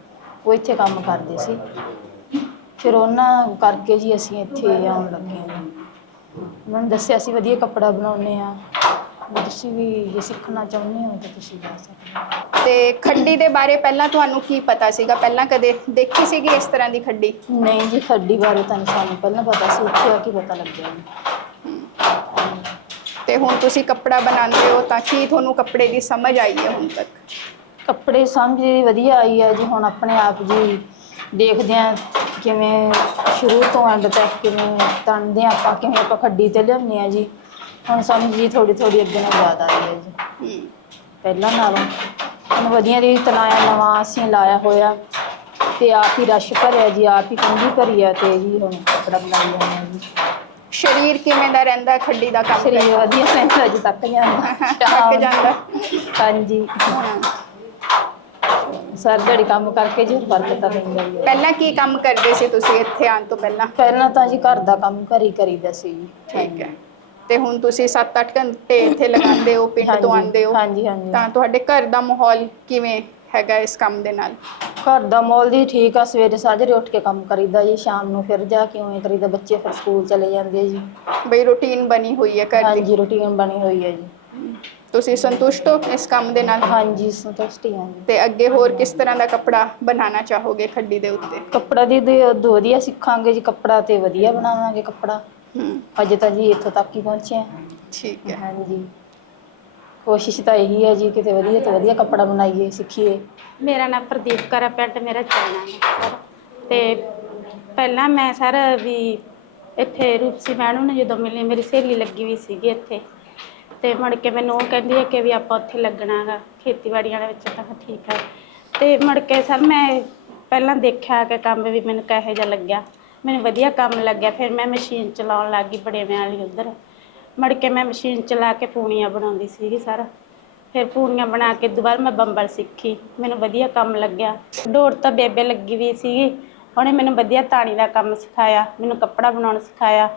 ਉਹ ਇੱਥੇ ਕੰਮ ਕਰਦੇ ਸੀ। ਫਿਰ ਉਹਨਾਂ ਕਰਕੇ ਜੀ ਅਸੀਂ ਇੱਥੇ ਆਉਣ ਲੱਗੇ ਹਾਂ ਉਹਨਾਂ ਨੇ ਦੱਸਿਆ ਸੀ ਵਧੀਆ ਕੱਪੜਾ ਬਣਾਉਂਦੇ ਆ ਵੀ ਤੁਸੀਂ ਵੀ ਜੇ ਸਿੱਖਣਾ ਚਾਹੁੰਦੇ ਹੋ ਤਾਂ ਤੁਸੀਂ ਜਾ ਸਕਦੇ ਹੋ।
ਤੇ ਖੱਡੀ ਦੇ ਬਾਰੇ ਪਹਿਲਾਂ ਤੁਹਾਨੂੰ ਕੀ ਪਤਾ ਸੀਗਾ? ਪਹਿਲਾਂ ਕਦੇ ਦੇਖੀ ਸੀਗੀ ਇਸ ਤਰ੍ਹਾਂ ਦੀ ਖੱਡੀ?
ਨਹੀਂ ਜੀ ਖੱਡੀ ਬਾਰੇ ਤਾਂ ਨਹੀਂ ਸਾਨੂੰ ਪਹਿਲਾਂ ਪਤਾ ਸੀ ਇੱਥੇ ਆ ਕੇ ਪਤਾ ਲੱਗਿਆ ਜੀ।
ਤੇ ਹੁਣ ਤੁਸੀਂ ਕੱਪੜਾ ਬਣਾਉਂਦੇ ਹੋ ਤਾਂ ਕੀ ਤੁਹਾਨੂੰ ਕੱਪੜੇ ਦੀ ਸਮਝ ਆਈ ਹੈ ਹੁਣ ਤੱਕ?
ਕੱਪੜੇ ਸਮਝ ਵਧੀਆ ਆਈ ਹੈ ਜੀ ਹੁਣ ਆਪਣੇ ਆਪ ਜੀ ਦੇਖਦੇ ਆ ਕਿਵੇਂ ਸ਼ੁਰੂ ਤੋਂ ਐਂਡ ਤੱਕ ਕਿਵੇਂ ਤਣਦੇ ਹਾਂ ਆਪਾਂ ਕਿਵੇਂ ਆਪਾਂ ਖੱਡੀ ਤੇ ਲਿਆਉਂਦੇ ਆ ਜੀ। ਹੁਣ ਸਮਝ ਜੀ ਥੋੜੀ ਥੋੜੀ ਅੱਗੇ ਨਾਲ ਜ਼ਿਆਦਾ ਆਈ ਹੈ ਜੀ। ਪਹਿਲਾਂ ਨਾਲੋਂ। ਹੁਣ ਵਧੀਆ ਦੀ ਤਨਾਇਆ ਨਵਾਂ ਅਸੀਂ ਲਾਇਆ ਹੋਇਆ ਤੇ ਆਪ ਹੀ ਰਸ਼ ਭਰਿਆ ਜੀ ਆਪ ਹੀ ਕੰਘੀ ਭਰੀ ਆ ਤੇ ਜੀ ਹੁਣ ਕੱਪੜਾ ਬਣਾਈ ਜਾਂਦੇ ਹਾਂ ਜੀ।
ਸਰੀਰ ਕਿਵੇਂ ਦਾ ਰਹਿੰਦਾ ਖੱਡੀ ਦਾ ਕੰਮ
ਸਰੀਰ? ਵਧੀਆ ਰਹਿੰਦਾ ਜੀ ਤੱਕ ਜਾਂਦਾ
ਥੱਕ ਜਾਂਦਾ।
ਹਾਂਜੀ। ਸਰ ਜਿਹੜੀ ਕੰਮ ਕਰਕੇ ਜੀ ਫ਼ਰਕ ਤਾਂ ਹੀ ਹੈ
ਪਹਿਲਾਂ ਕੀ ਕੰਮ ਕਰਦੇ ਸੀ ਤੁਸੀਂ ਇੱਥੇ ਆਉਣ ਤੋਂ ਪਹਿਲਾਂ?
ਪਹਿਲਾਂ ਤਾਂ ਜੀ ਘਰ ਦਾ ਕੰਮ ਘਰ ਕਰੀਦਾ ਸੀ ਜੀ
ਠੀਕ ਹੈ। ਤੇ ਹੁਣ ਤੁਸੀਂ 7-8 ਘੰਟੇ ਇੱਥੇ ਲਗਾਉਂਦੇ ਹੋ ਪਿੰਡ ਤੋਂ ਆਉਂਦੇ ਹੋ?
ਹਾਂਜੀ ਹਾਂਜੀ।
ਤਾਂ ਤੁਹਾਡੇ ਘਰ ਦਾ ਮਾਹੌਲ ਕਿਵੇਂ ਹੈਗਾ ਇਸ ਕੰਮ ਦੇ ਨਾਲ?
ਘਰ ਦਾ ਮੌਲ ਦੀ ਠੀਕ ਆ ਸਵੇਰੇ ਸਾਜਰੇ ਉੱਠ ਕੇ ਕੰਮ ਕਰੀਦਾ ਜੀ ਸ਼ਾਮ ਨੂੰ ਫਿਰ ਜਾ ਕੇ ਉਵੇਂ ਕਰੀਦਾ ਬੱਚੇ ਫਿਰ ਸਕੂਲ ਚਲੇ ਜਾਂਦੇ ਜੀ।
ਬਈ ਰੁਟੀਨ ਬਣੀ ਹੋਈ ਹੈ ਘਰ ਦੀ?
ਹਾਂਜੀ ਰੁਟੀਨ ਬਣੀ ਹੋਈ ਹੈ ਜੀ।
ਤੁਸੀਂ ਸੰਤੁਸ਼ਟ ਹੋ ਇਸ ਕੰਮ ਦੇ ਨਾਲ?
ਹਾਂਜੀ ਸੰਤੁਸ਼ਟੀ ਹਾਂ ਜੀ।
ਤੇ ਅੱਗੇ ਹੋਰ ਕਿਸ ਤਰ੍ਹਾਂ ਦਾ ਕੱਪੜਾ ਬਣਾਉਣਾ ਚਾਹੋਗੇ ਖੱਡੀ ਦੇ ਉੱਤੇ?
ਕੱਪੜਾ ਦੀ ਦੇ- ਵਧੀਆ ਸਿੱਖਾਂਗੇ ਜੀ ਕੱਪੜਾ ਤੇ ਵਧੀਆ ਬਣਾਵਾਂਗੇ ਕੱਪੜਾ।
ਹਮ
ਅਜੇ ਤਾਂ ਜੀ ਇੱਥੋਂ ਤੱਕ ਹੀ ਪਹੁੰਚੇ ਹਾਂ।
ਠੀਕ ਹੈ।
ਹਾਂਜੀ। ਕੋਸ਼ਿਸ਼ ਤਾਂ ਇਹੀ ਹੈ ਜੀ ਕਿਤੇ ਵਧੀਆ ਤੋਂ ਵਧੀਆ ਕੱਪੜਾ ਬਣਾਈਏ ਸਿੱਖੀਏ।
ਮੇਰਾ ਨਾਮ ਪ੍ਰਦੀਪ ਕੌਰ ਹੈ ਪਿੰਡ ਮੇਰਾ ਚੈਨਾ ਹੈ ਸਰ ਤੇ ਪਹਿਲਾਂ ਮੈਂ ਸਰ ਵੀ ਇੱਥੇ ਰੂਪਸੀ ਮੈਡਮ ਨੂੰ ਜਦੋਂ ਮਿਲੀ ਮੇਰੀ ਸਹੇਲੀ ਲੱਗੀ ਵੀ ਸੀਗੀ ਇੱਥੇ। ਤੇ ਮੁੜ ਕੇ ਮੈਨੂੰ ਉਹ ਕਹਿੰਦੀ ਹੈ ਕਿ ਵੀ ਆਪਾਂ ਉੱਥੇ ਲੱਗਣਾ ਗਾ ਖੇਤੀਬਾੜੀ ਵਾਲੇ ਵਿੱਚ ਤਾਂ ਠੀਕ ਹੈ। ਤੇ ਮੁੜ ਕੇ ਸਰ ਮੈਂ ਪਹਿਲਾਂ ਦੇਖਿਆ ਕਿ ਕੰਮ ਵੀ ਮੈਨੂੰ ਕਿਹੋ ਜਿਹਾ ਲੱਗਿਆ। ਮੈਨੂੰ ਵਧੀਆ ਕੰਮ ਲੱਗਿਆ, ਫਿਰ ਮੈਂ ਮਸ਼ੀਨ ਚਲਾਉਣ ਲੱਗ ਗਈ ਬੜੇਵੇਂ ਵਾਲੀ ਉੱਧਰ। ਮੁੜ ਕੇ ਮੈਂ ਮਸ਼ੀਨ ਚਲਾ ਕੇ ਪੂਣੀਆਂ ਬਣਾਉਂਦੀ ਸੀਗੀ ਸਰ। ਫਿਰ ਪੂਣੀਆਂ ਬਣਾ ਕੇ ਦੁਬਾਰਾ ਮੈਂ ਬੰਬਲ ਸਿੱਖੀ, ਮੈਨੂੰ ਵਧੀਆ ਕੰਮ ਲੱਗਿਆ। ਡੋਰ ਤਾਂ ਬੇਬੇ ਲੱਗੀ ਵੀ ਸੀਗੀ, ਉਹਨੇ ਮੈਨੂੰ ਵਧੀਆ ਤਾਣੀ ਦਾ ਕੰਮ ਸਿਖਾਇਆ, ਮੈਨੂੰ ਕੱਪੜਾ ਬਣਾਉਣਾ ਸਿਖਾਇਆ।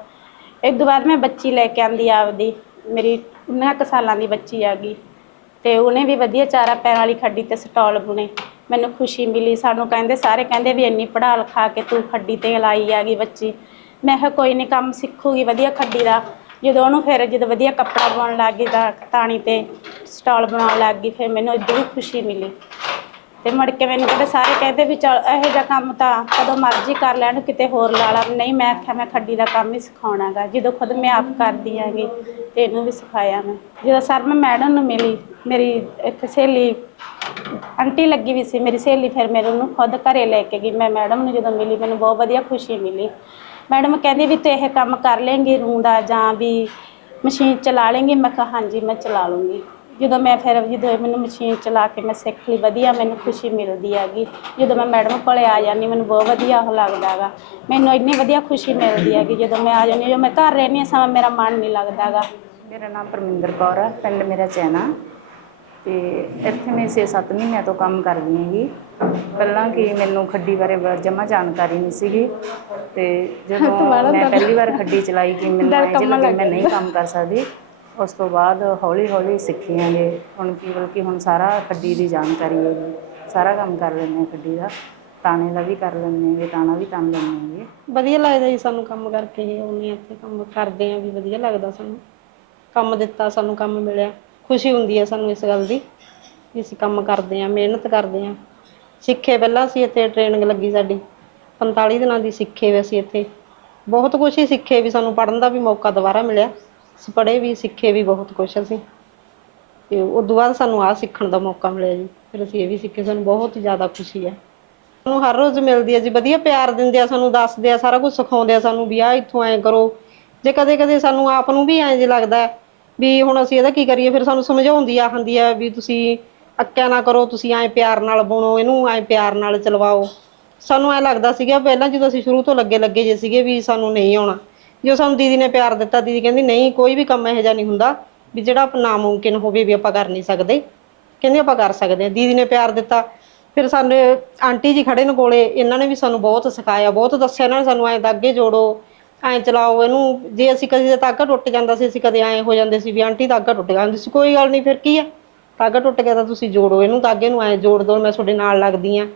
ਇਹ ਤੋਂ ਬਾਅਦ ਮੈਂ ਬੱਚੀ ਲੈ ਕੇ ਆਂਦੀ ਆਪਦੀ, ਮੇਰੀ ਉਹਨਾਂ ਕੁ ਸਾਲਾਂ ਦੀ ਬੱਚੀ ਆ ਗਈ ਤੇ ਉਹਨੇ ਵੀ ਵਧੀਆ ਚਾਰਾ ਪੈਰਾਂ ਵਾਲੀ ਖੱਡੀ ਤੇ ਸਟਾਲ ਬੁਣੇ। ਮੈਨੂੰ ਖੁਸ਼ੀ ਮਿਲੀ। ਸਾਨੂੰ ਕਹਿੰਦੇ, ਸਾਰੇ ਕਹਿੰਦੇ ਵੀ ਇੰਨੀ ਪੜ੍ਹਾ ਲਿਖਾ ਕੇ ਤੂੰ ਖੱਡੀ ਤੇ ਲਾਈ ਆ ਗਈ ਬੱਚੀ। ਮੈਂ ਕਿਹਾ, ਕੋਈ ਨਹੀਂ ਕੰਮ ਸਿੱਖੂਗੀ, ਵਧੀਆ ਖੱਡੀ ਦਾ। ਜਦੋਂ ਉਹਨੂੰ ਫਿਰ ਜਦੋਂ ਵਧੀਆ ਕੱਪੜਾ ਬਣਾਉਣ ਲੱਗ ਗਈ ਤਾਂ ਤਾਣੀ ਤੇ ਸਟਾਲ ਬਣਾਉਣ ਲੱਗ ਗਈ, ਫਿਰ ਮੈਨੂੰ ਇਦੋਂ ਵੀ ਖੁਸ਼ੀ ਮਿਲੀ। ਤੇ ਮੁੜ ਕੇ ਮੈਨੂੰ ਕਹਿੰਦੇ, ਸਾਰੇ ਕਹਿੰਦੇ ਵੀ ਚਲ ਇਹੋ ਜਿਹਾ ਕੰਮ ਤਾਂ ਕਦੋਂ ਮਰਜ਼ੀ ਕਰ ਲੈਣ, ਕਿਤੇ ਹੋਰ ਲਾ ਲਾ। ਨਹੀਂ, ਮੈਂ ਆਖਿਆ, ਮੈਂ ਖੱਡੀ ਦਾ ਕੰਮ ਹੀ ਸਿਖਾਉਣਾਗਾ ਜਦੋਂ ਖੁਦ ਮੈਂ ਆਪ ਕਰਦੀ ਆਂਗੀ ਤੇ ਇਹਨੂੰ ਵੀ ਸਿਖਾਇਆ ਮੈਂ। ਜਦੋਂ ਸਰ ਮੈਂ ਮੈਡਮ ਨੂੰ ਮਿਲੀ, ਮੇਰੀ ਇੱਕ ਸਹੇਲੀ, ਆਂਟੀ ਲੱਗੀ ਵੀ ਸੀ, ਮੇਰੀ ਸਹੇਲੀ ਫਿਰ ਮੇਰੇ ਨੂੰ ਖੁਦ ਘਰੇ ਲੈ ਕੇ ਗਈ। ਮੈਂ ਮੈਡਮ ਨੂੰ ਜਦੋਂ ਮਿਲੀ, ਮੈਨੂੰ ਬਹੁਤ ਵਧੀਆ ਖੁਸ਼ੀ ਮਿਲੀ। ਮੈਡਮ ਕਹਿੰਦੀ ਵੀ ਤੂੰ ਇਹ ਕੰਮ ਕਰ ਲੇਂਗੀ ਰੂੰ ਦਾ ਜਾਂ ਵੀ ਮਸ਼ੀਨ ਚਲਾ ਲੇਂਗੀ। ਮੈਂ ਕਿਹਾ, ਹਾਂਜੀ, ਮੈਂ ਚਲਾ ਲੂੰਗੀ। ਜਦੋਂ ਮੈਂ ਫਿਰ ਜਦੋਂ ਮੈਨੂੰ ਮਸ਼ੀਨ ਚਲਾ ਕੇ ਮੈਂ ਸਿੱਖ ਲਈ ਵਧੀਆ ਮੈਨੂੰ ਖੁਸ਼ੀ ਮਿਲਦੀ ਹੈਗੀ। ਜਦੋਂ ਮੈਂ ਮੈਡਮ ਕੋਲੇ ਆ ਜਾਂਦੀ ਮੈਨੂੰ ਬਹੁਤ ਵਧੀਆ ਉਹ ਲੱਗਦਾ ਗਾ। ਮੈਨੂੰ ਇੰਨੀ ਵਧੀਆ ਖੁਸ਼ੀ ਮਿਲਦੀ ਹੈਗੀ ਜਦੋਂ ਮੈਂ ਆ ਜਾਂਦੀ ਜਦੋਂ ਮੈਂ ਘਰ ਰਹਿੰਦੀ ਹਾਂ ਸਮਾਂ ਮੇਰਾ ਮਨ ਨਹੀਂ ਲੱਗਦਾ ਗਾ।
ਮੇਰਾ ਨਾਮ ਪਰਮਿੰਦਰ ਕੌਰ ਹੈ ਪਿੰਡ ਮੇਰਾ ਚੈਨਾ। ਤੇ ਇੱਥੇ ਮੈਂ 6-7 ਮਹੀਨਿਆਂ ਤੋਂ ਕੰਮ ਕਰਦੀ ਹੈਗੀ। ਪਹਿਲਾਂ ਕਿ ਮੈਨੂੰ ਖੱਡੀ ਬਾਰੇ ਜਮਾ ਜਾਣਕਾਰੀ ਨਹੀਂ ਸੀਗੀ। ਤੇ ਜਦੋਂ ਮੈਂ ਪਹਿਲੀ ਵਾਰ ਖੱਡੀ ਚਲਾਈ ਕਿ ਮੈਨੂੰ ਜਿਹਾ ਮੈਂ ਨਹੀਂ ਕੰਮ ਕਰ ਸਕਦੀ। ਉਸ ਤੋਂ ਬਾਅਦ ਹੌਲੀ ਹੌਲੀ ਸਿੱਖੀ ਆਂਗੇ ਹੁਣ ਕੀ ਬਲਕਿ ਹੁਣ ਸਾਰਾ ਖੱਡੀ ਦੀ ਜਾਣਕਾਰੀ ਹੈ ਜੀ। ਸਾਰਾ ਕੰਮ ਕਰ ਲੈਂਦੇ ਹਾਂ ਖੱਡੀ ਦਾ। ਤਾਣੇ ਦਾ ਵੀ ਕਰ ਲੈਂਦੇ ਹੈਗੇ ਤਾਣਾ ਵੀ ਤਣ ਲੈਂਦੇ ਹੈਗੇ
ਵਧੀਆ ਲੱਗਦਾ ਜੀ ਸਾਨੂੰ ਕੰਮ ਕਰਕੇ ਹੀ ਆਉਂਦੇ ਇੱਥੇ ਕੰਮ ਕਰਦੇ ਆਂ ਵੀ ਵਧੀਆ ਲੱਗਦਾ ਸਾਨੂੰ। ਕੰਮ ਦਿੱਤਾ, ਸਾਨੂੰ ਕੰਮ ਮਿਲਿਆ। ਖੁਸ਼ੀ ਹੁੰਦੀ ਹੈ ਸਾਨੂੰ ਇਸ ਗੱਲ ਦੀ ਵੀ ਅਸੀਂ ਕੰਮ ਕਰਦੇ ਆਂ ਮਿਹਨਤ ਕਰਦੇ ਆਂ ਸਿੱਖੇ ਪਹਿਲਾਂ ਅਸੀਂ ਇੱਥੇ ਟ੍ਰੇਨਿੰਗ ਲੱਗੀ ਸਾਡੀ। 45 ਦਿਨਾਂ ਦੀ ਸਿੱਖੇ ਵੀ ਅਸੀਂ ਇੱਥੇ। ਬਹੁਤ ਕੁਝ ਹੀ ਸਿੱਖੇ ਵੀ ਸਾਨੂੰ ਪੜਨ ਦਾ ਵੀ ਮੌਕਾ ਦੁਬਾਰਾ ਮਿਲਿਆ। ਪੜ੍ਹੇ ਵੀ, ਸਿੱਖੇ ਵੀ ਬਹੁਤ ਕੁਝ ਅਸੀਂ। ਤੇ ਉਸ ਬਾਅਦ ਸਾਨੂੰ ਆਹ ਸਿੱਖਣ ਦਾ ਮੌਕਾ ਮਿਲਿਆ ਜੀ। ਫਿਰ ਅਸੀਂ ਇਹ ਵੀ ਸਿੱਖੇ, ਸਾਨੂੰ ਬਹੁਤ ਜ਼ਿਆਦਾ ਖੁਸ਼ੀ ਹੈ। ਸਾਨੂੰ ਹਰ ਰੋਜ਼ ਮਿਲਦੀ ਹੈ ਜੀ, ਵਧੀਆ ਪਿਆਰ ਦਿੰਦੇ ਆ, ਸਾਨੂੰ ਦੱਸਦੇ ਆ, ਸਾਰਾ ਕੁਝ ਸਿਖਾਉਂਦੇ ਆ ਸਾਨੂੰ ਵੀ ਆ ਇੱਥੋਂ ਐਂ ਕਰੋ। ਜੇ ਕਦੇ ਕਦੇ ਸਾਨੂੰ ਆਪ ਨੂੰ ਵੀ ਐਂ ਜੇ ਲੱਗਦਾ ਵੀ ਹੁਣ ਅਸੀਂ ਇਹਦਾ ਕੀ ਕਰੀਏ, ਫਿਰ ਸਾਨੂੰ ਸਮਝਾਉਂਦੀ ਆ ਹੁੰਦੀ ਆ ਵੀ ਤੁਸੀਂ ਅੱਕਿਆ ਨਾ ਕਰੋ, ਤੁਸੀਂ ਐਂ ਪਿਆਰ ਨਾਲ ਬੁਣੋ ਇਹਨੂੰ ਐਂ ਪਿਆਰ ਨਾਲ ਚਲਵਾਓ। ਸਾਨੂੰ ਐਂ ਲੱਗਦਾ ਸੀਗਾ, ਪਹਿਲਾਂ ਜਦੋਂ ਅਸੀਂ ਸ਼ੁਰੂ ਤੋਂ ਲੱਗੇ ਲੱਗੇ ਜੇ ਸੀਗੇ ਵੀ ਸਾਨੂੰ ਨਹੀਂ ਆਉਣਾ। ਜੋ ਸਾਨੂੰ ਦੀਦੀ ਨੇ ਪਿਆਰ ਦਿੱਤਾ, ਦੀਦੀ ਕਹਿੰਦੀ, ਨਹੀਂ, ਕੋਈ ਵੀ ਕੰਮ ਇਹੋ ਜਿਹਾ ਨਹੀਂ ਹੁੰਦਾ ਵੀ ਜਿਹੜਾ ਨਾਮੁਮਕਿਨ ਹੋਵੇ ਵੀ ਆਪਾਂ ਕਰ ਨਹੀਂ ਸਕਦੇ। ਕਹਿੰਦੀ, ਆਪਾਂ ਕਰ ਸਕਦੇ ਹਾਂ। ਦੀਦੀ ਨੇ ਪਿਆਰ ਦਿੱਤਾ। ਫਿਰ ਸਾਨੂੰ ਆਂਟੀ ਜੀ ਖੜੇ ਨੇ ਕੋਲੇ, ਇਹਨਾਂ ਨੇ ਵੀ ਸਾਨੂੰ ਬਹੁਤ ਸਿਖਾਇਆ, ਬਹੁਤ ਦੱਸਿਆ, ਇਹਨਾਂ ਨੇ ਸਾਨੂੰ ਐਂ ਦਾਗੇ ਜੋੜੋ, ਐਂ ਚਲਾਓ, ਇਹਨੂੰ ਜੇ ਅਸੀਂ ਕਦੇ ਤਾਗਾ ਟੁੱਟ ਜਾਂਦਾ ਸੀ, ਅਸੀਂ ਕਦੇ ਐਂ ਹੋ ਜਾਂਦੇ ਸੀ ਵੀ ਆਂਟੀ ਤਾਗਾ ਟੁੱਟ ਗਿਆ ਹੁੰਦੀ ਸੀ, ਕੋਈ ਗੱਲ ਨਹੀਂ, ਫਿਰ ਕੀ ਆ? ਤਾਗਾ ਟੁੱਟ ਗਿਆ ਤਾਂ ਤੁਸੀਂ ਜੋੜੋ, ਇਹਨੂੰ ਤਾਗੇ ਨੂੰ ਐਂ ਜੋੜ ਦੋ, ਮੈਂ ਤੁਹਾਡੇ ਨਾਲ ਲੱਗਦੀ ਆ।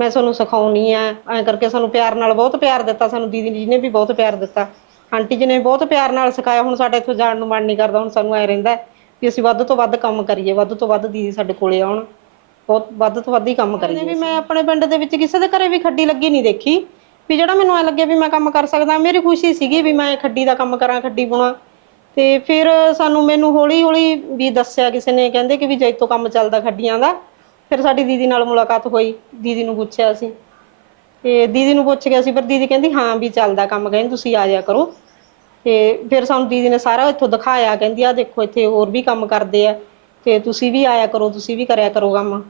ਮੈਂ ਤੁਹਾਨੂੰ ਸਿਖਾਉਣੀ ਆ ਐਂ ਕਰਕੇ ਸਾਨੂੰ ਪਿਆਰ ਨਾਲ ਬਹੁਤ ਪਿਆਰ ਦਿੱਤਾ ਸਾਨੂੰ ਦੀਦੀ ਜੀ ਨੇ ਵੀ ਬਹੁਤ ਪਿਆਰ ਦਿੱਤਾ। ਆਂਟੀ ਜੀ ਨੇ ਬਹੁਤ ਪਿਆਰ ਨਾਲ ਸਿਖਾਇਆ ਹੁਣ ਸਾਡਾ ਇੱਥੋਂ ਜਾਣ ਨੂੰ ਮਨ ਨਹੀਂ ਕਰਦਾ ਹੁਣ ਸਾਨੂੰ ਐ ਰਹਿੰਦਾ ਵੀ ਅਸੀਂ ਵੱਧ ਤੋਂ ਵੱਧ ਕੰਮ ਕਰੀਏ ਵੱਧ ਤੋਂ ਵੱਧ ਦੀਦੀ ਸਾਡੇ ਕੋਲੇ ਆਉਣ ਬਹੁਤ ਵੱਧ ਤੋਂ ਵੱਧ ਹੀ ਕੰਮ ਕਰੀਏ ਵੀ ਮੈਂ ਆਪਣੇ ਪਿੰਡ ਦੇ ਵਿੱਚ ਕਿਸੇ ਦੇ ਘਰੇ ਵੀ ਖੱਡੀ ਲੱਗੀ ਨਹੀਂ ਦੇਖੀ ਵੀ ਜਿਹੜਾ ਮੈਨੂੰ ਐ ਲੱਗੇ ਵੀ ਮੈਂ ਕੰਮ ਕਰ ਸਕਦਾ ਮੇਰੀ ਖੁਸ਼ੀ ਸੀਗੀ ਵੀ ਮੈਂ ਖੱਡੀ ਦਾ ਕੰਮ ਕਰਾਂ ਖੱਡੀ ਬੁਣਾ। ਤੇ ਫਿਰ ਸਾਨੂੰ ਮੈਨੂੰ ਹੌਲੀ ਹੌਲੀ ਵੀ ਦੱਸਿਆ ਕਿਸੇ ਨੇ ਕਹਿੰਦੇ ਕਿ ਵੀ ਜੈਤੋ ਕੰਮ ਚੱਲਦਾ ਖੱਡੀਆਂ ਦਾ ਫਿਰ ਸਾਡੀ ਦੀਦੀ ਨਾਲ ਮੁਲਾਕਾਤ ਹੋਈ, ਦੀਦੀ ਨੂੰ ਪੁੱਛਿਆ ਸੀ ਤੇ ਦੀਦੀ ਨੂੰ ਪੁੱਛ ਗਿਆ ਸੀ ਪਰ ਦੀਦੀ ਕਹਿੰਦੀ, ਹਾਂ ਵੀ ਚੱਲਦਾ ਕੰਮ, ਕਹਿੰਦੀ ਤੁਸੀਂ ਆ ਜਾਇਆ ਕਰੋ। ਤੇ ਫਿਰ ਸਾਨੂੰ ਦੀਦੀ ਨੇ ਸਾਰਾ ਇੱਥੋਂ ਦਿਖਾਇਆ, ਕਹਿੰਦੀ ਆ ਦੇਖੋ, ਇੱਥੇ ਹੋਰ ਵੀ ਕੰਮ ਕਰਦੇ ਆ। ਤੇ ਤੁਸੀਂ ਵੀ ਆਇਆ ਕਰੋ, ਤੁਸੀਂ ਵੀ ਕਰਿਆ ਕਰੋ ਕੰਮ।